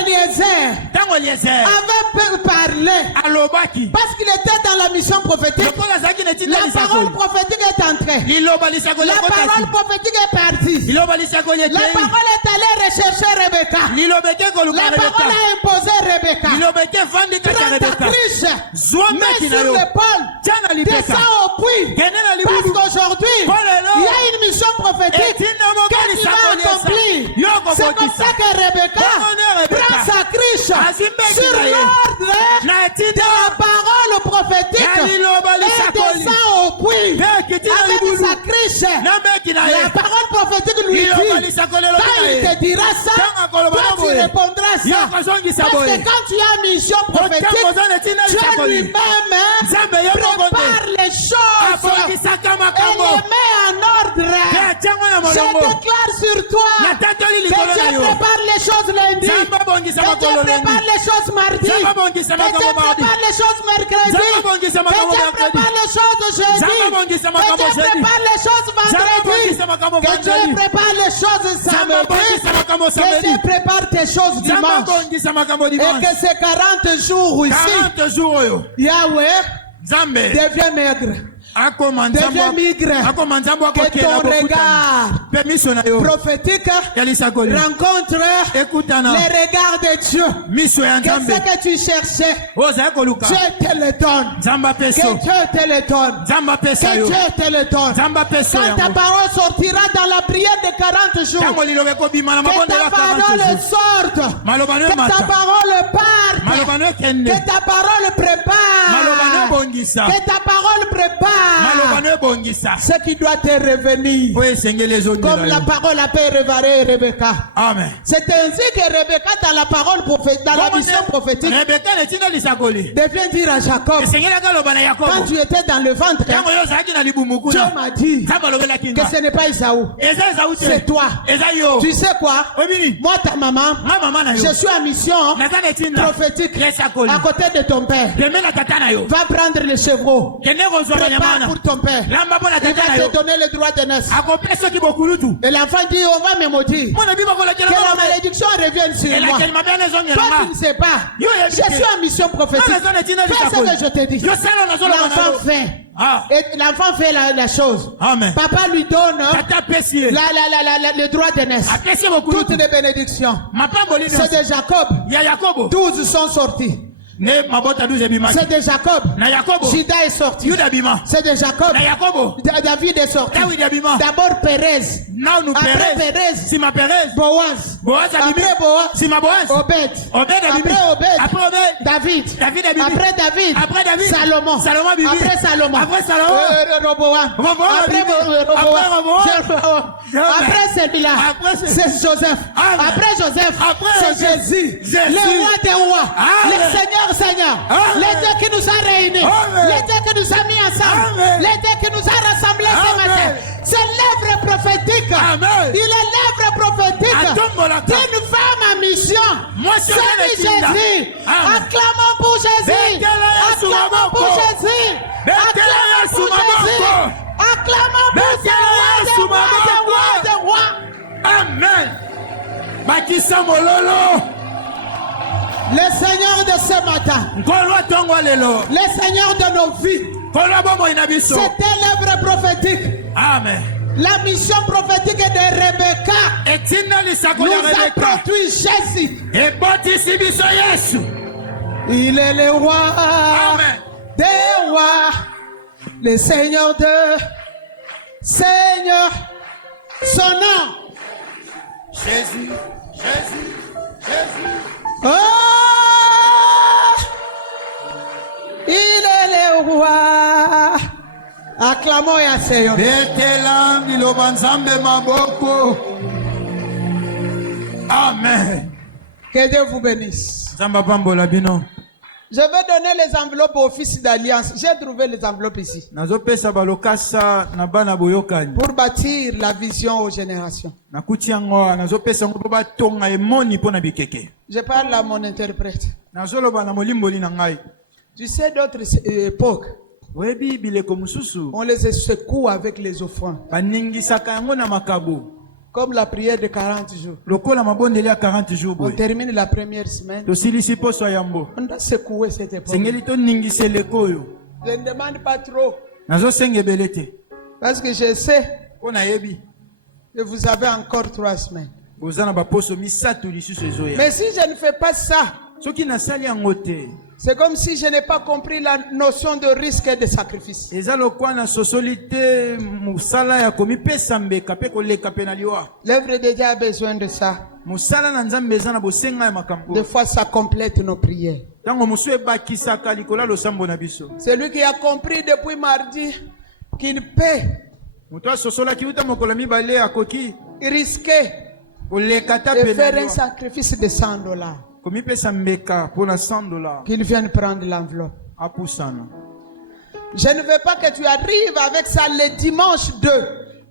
Eliezer avait parlé, parce qu'il était dans la mission prophétique, la parole prophétique est entrée. La parole prophétique est partie. La parole est allée rechercher Rebecca. La parole a imposé Rebecca. Prends ta cruche, mets sur l'épaule, descends au puits. Parce qu'aujourd'hui, il y a une mission prophétique que tu vas accomplir. C'est comme ça que Rebecca prend sa cruche sur l'ordre de la parole prophétique et descend au puits avec sa cruche. La parole prophétique lui dit, quand il te dira ça, toi tu répondras ça. Parce que quand tu as mission prophétique, Dieu lui-même prépare les choses et les met en ordre. Je déclare sur toi que Dieu prépare les choses lundi, que Dieu prépare les choses mardi, que Dieu prépare les choses mercredi, que Dieu prépare les choses jeudi, que Dieu prépare les choses vendredi, que Dieu prépare les choses samedi, que Dieu prépare tes choses dimanche, et que ces 40 jours ici, Yahweh devient maigre. Deviens migre, que ton regard prophétique rencontre les regards de Dieu. Que ce que tu cherchais, Dieu te le donne. Que Dieu te le donne. Que Dieu te le donne. Quand ta parole sortira dans la prière de 40 jours, que ta parole sorte, que ta parole parte, que ta parole prépare, Que ta parole prépare ce qui doit te revenir. Comme la parole a préparé Rebecca. Amen. C'est ainsi que Rebecca, dans la parole prophétique, dans la vision prophétique, devient dire à Jacob, quand tu étais dans le ventre, Dieu m'a dit que ce n'est pas Esaü, c'est toi. Tu sais quoi? Moi, ta maman, je suis en mission prophétique à côté de ton père. Va prendre le chevreau. Prépare pour ton père. Il va te donner le droit de naissance. Et l'enfant dit, on va me maudire. Que la malédiction revienne sur moi. Toi, tu ne sais pas. Je suis en mission prophétique. Fais ce que je te dis. L'enfant fait. Et l'enfant fait la chose. Amen. Papa lui donne le droit de naissance. Toutes les bénédictions. C'est de Jacob. 12 sont sortis. C'est de Jacob. Juda est sorti. C'est de Jacob. David est sorti. D'abord Pérez. Après Pérez. Boaz. Après Boaz. Obed. Après Obed. David. Après David. Salomon. Après Salomon. Roboam. Après celui-là. C'est Joseph. Après Joseph. C'est Jésus. Le roi des rois. Le Seigneur. Les Dieu qui nous a réunis. Les Dieu qui nous a mis ensemble. Les Dieu qui nous a rassemblés ce matin. C'est l'œuvre prophétique. Amen. Il est l'œuvre prophétique d'une femme en mission. C'est Jésus. Acclamons pour Jésus. Acclamons pour Jésus. Acclamons pour Jésus. Acclamons pour ce roi des rois. Amen. Bakisa mololo. Le Seigneur de ce matin, le Seigneur de nos vies, c'était l'œuvre prophétique. Amen. La mission prophétique de Rebecca nous a produit Jésus. Il est le roi des rois, le Seigneur de Seigneur. Son nom, Jésus. oh, il est le roi. Acclamons et asseyons. Amen. Que Dieu vous bénisse. Je vais donner les enveloppes au fils d'Alliance. J'ai trouvé les enveloppes ici. Pour bâtir la vision aux générations. Je parle à mon interprète. Tu sais, d'autres époques, on les secoue avec les offrandes. Comme la prière de 40 jours. On termine la première semaine. On doit secouer cette époque. Je ne demande pas trop. Parce que je sais que vous avez encore 3 semaines. Mais si je ne fais pas ça, c'est comme si je n'ai pas compris la notion de risque et de sacrifice. L'œuvre de Dieu a besoin de ça. Des fois, ça complète nos prières. C'est lui qui a compris depuis mardi qu'il peut risquer de faire un sacrifice de $100. Qu'il vienne prendre l'enveloppe. Je ne veux pas que tu arrives avec ça le dimanche 2.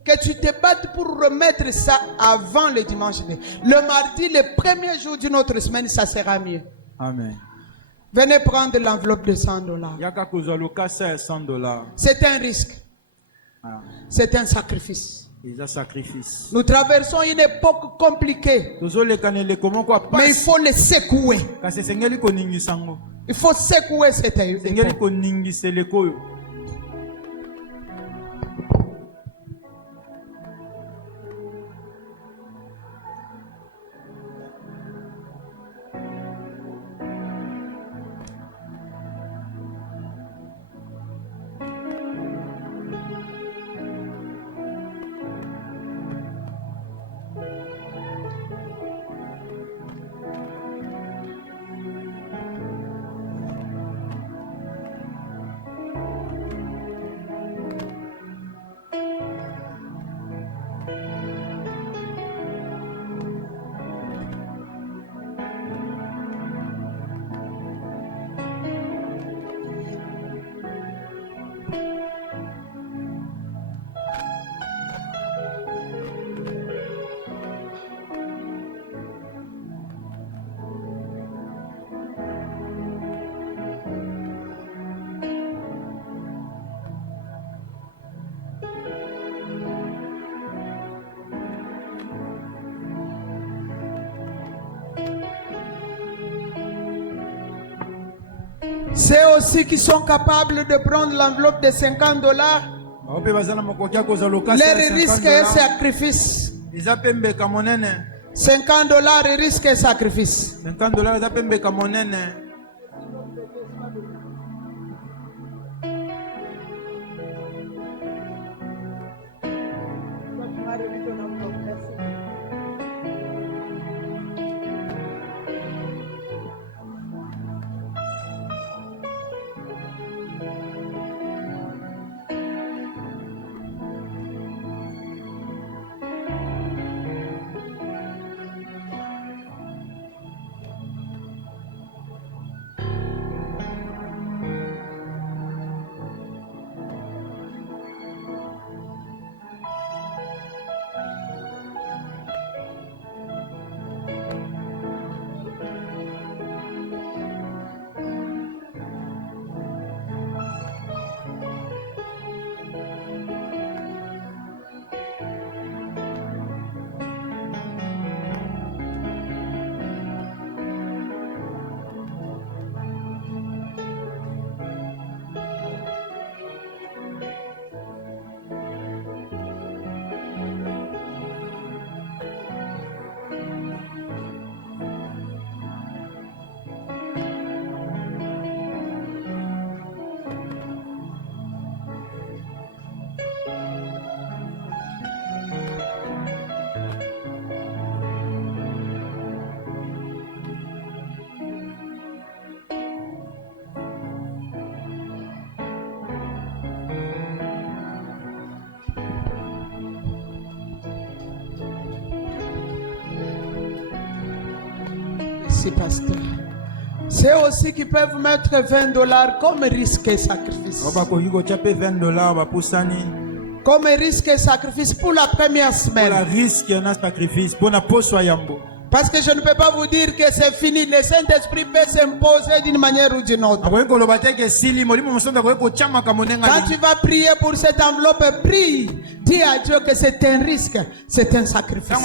Que tu te battes pour remettre ça avant le dimanche 2. Le mardi, le premier jour d'une autre semaine, ça sera mieux. Amen. Venez prendre l'enveloppe de $100. C'est un risque. C'est un sacrifice. Nous traversons une époque compliquée. Mais il faut le secouer. Il faut secouer cette époque. Ceux aussi qui sont capables de prendre l'enveloppe de $50, leur risque et sacrifice. $50 risque et sacrifice. Merci, pasteur. C'est aussi qui peuvent mettre $20 comme risque et sacrifice. Comme risque et sacrifice pour la première semaine. Parce que je ne peux pas vous dire que c'est fini. Le Saint-Esprit peut s'imposer d'une manière ou d'une autre. Quand tu vas prier pour cette enveloppe, prie. Dis à Dieu que c'est un risque, c'est un sacrifice.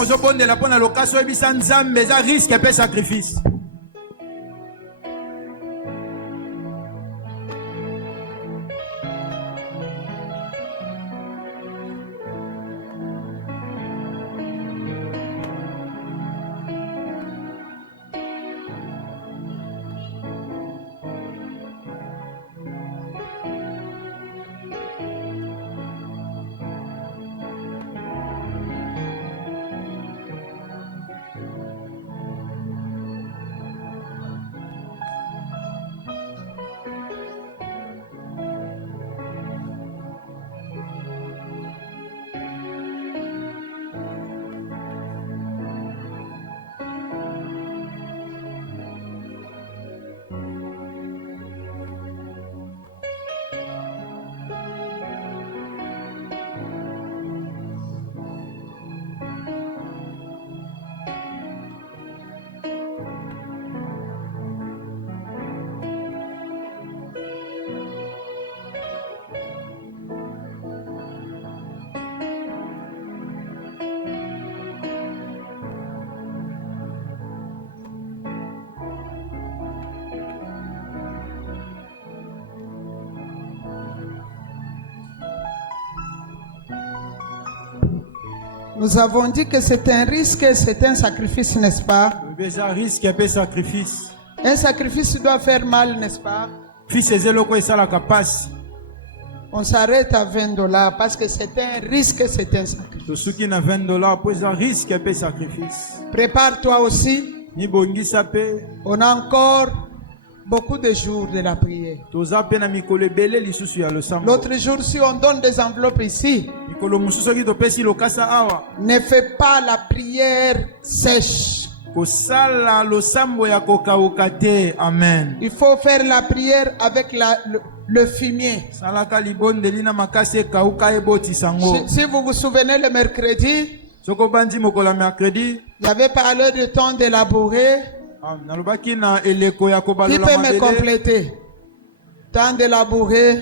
Nous avons dit que c'est un risque et c'est un sacrifice, n'est-ce pas? Un sacrifice doit faire mal, n'est-ce pas? On s'arrête à $20 parce que c'est un risque, c'est un sacrifice. Prépare-toi aussi. On a encore beaucoup de jours de la prière. L'autre jour, si on donne des enveloppes ici, ne fais pas la prière sèche. Amen. Il faut faire la prière avec le fumier. Si vous vous souvenez, le mercredi, j'avais parlé du temps de labourer. Qui peut me compléter? Temps de labourer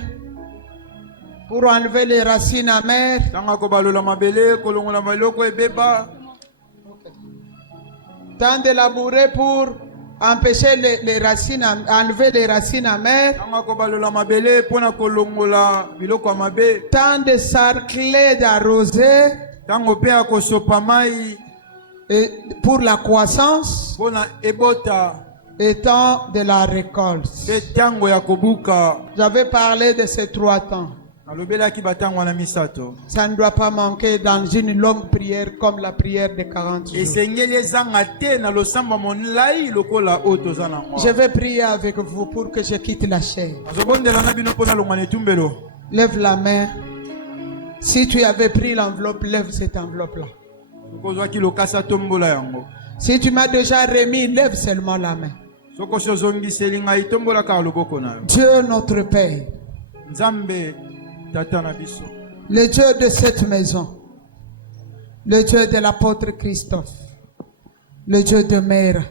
pour enlever les racines amères. Temps de labourer pour empêcher les racines, enlever les racines amères. Temps de sarcler, d'arroser. Et pour la croissance. Et temps de la récolte. J'avais parlé de ces 3 temps. Ça ne doit pas manquer dans une longue prière comme la prière de 40 jours. Je vais prier avec vous pour que je quitte la chair. Lève la main. Si tu avais pris l'enveloppe, lève cette enveloppe-là. Si tu m'as déjà remis, lève seulement la main. Dieu notre Père, le Dieu de cette maison, le Dieu de l'apôtre Christophe, le Dieu de Mère,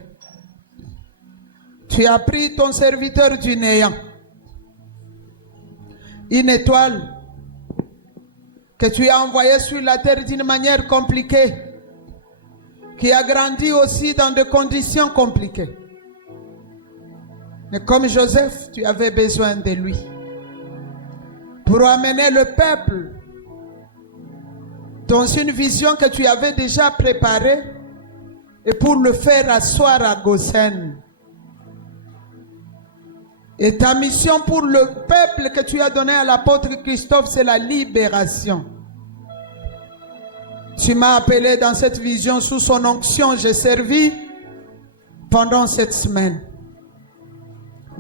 tu as pris ton serviteur du néant, une étoile que tu as envoyée sur la terre d'une manière compliquée, qui a grandi aussi dans des conditions compliquées. Mais comme Joseph, tu avais besoin de lui pour amener le peuple dans une vision que tu avais déjà préparée et pour le faire asseoir à Goshen. Et ta mission pour le peuple que tu as donné à l'apôtre Christophe, c'est la libération. Tu m'as appelé dans cette vision sous son onction. J'ai servi pendant cette semaine.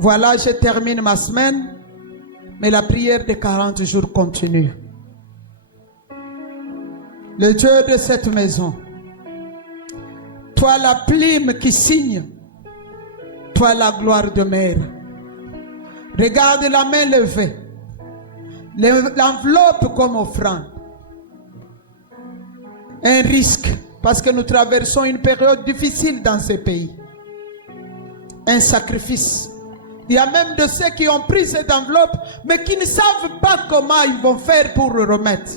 Voilà, je termine ma semaine, mais la prière de 40 jours continue. Le Dieu de cette maison, toi la plume qui signe, toi la gloire de Mère. Regarde la main levée, l'enveloppe comme offrande. Un risque, parce que nous traversons une période difficile dans ce pays. Un sacrifice. Il y a même de ceux qui ont pris cette enveloppe, mais qui ne savent pas comment ils vont faire pour le remettre.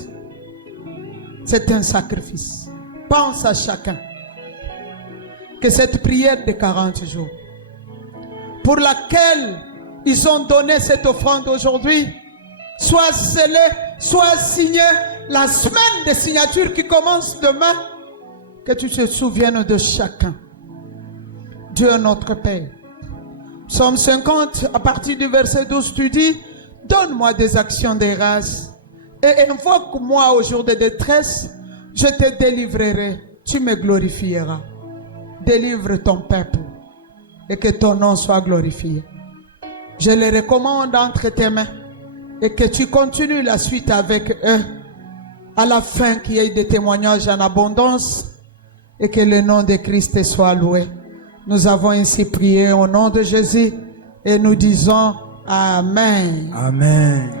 C'est un sacrifice. Pense à chacun que cette prière de 40 jours, pour laquelle ils ont donné cette offrande aujourd'hui, soit scellée, soit signée, la semaine de signature qui commence demain, que tu te souviennes de chacun. Dieu notre Père. Psaume 50, à partir du verset 12, tu dis, donne-moi des actions de grâce et invoque-moi au jour de détresse, je te délivrerai, tu me glorifieras. Délivre ton peuple et que ton nom soit glorifié. Je les recommande entre tes mains et que tu continues la suite avec eux à la fin qu'il y ait des témoignages en abondance et que le nom de Christ soit loué. Nous avons ainsi prié au nom de Jésus et nous disons Amen. Amen.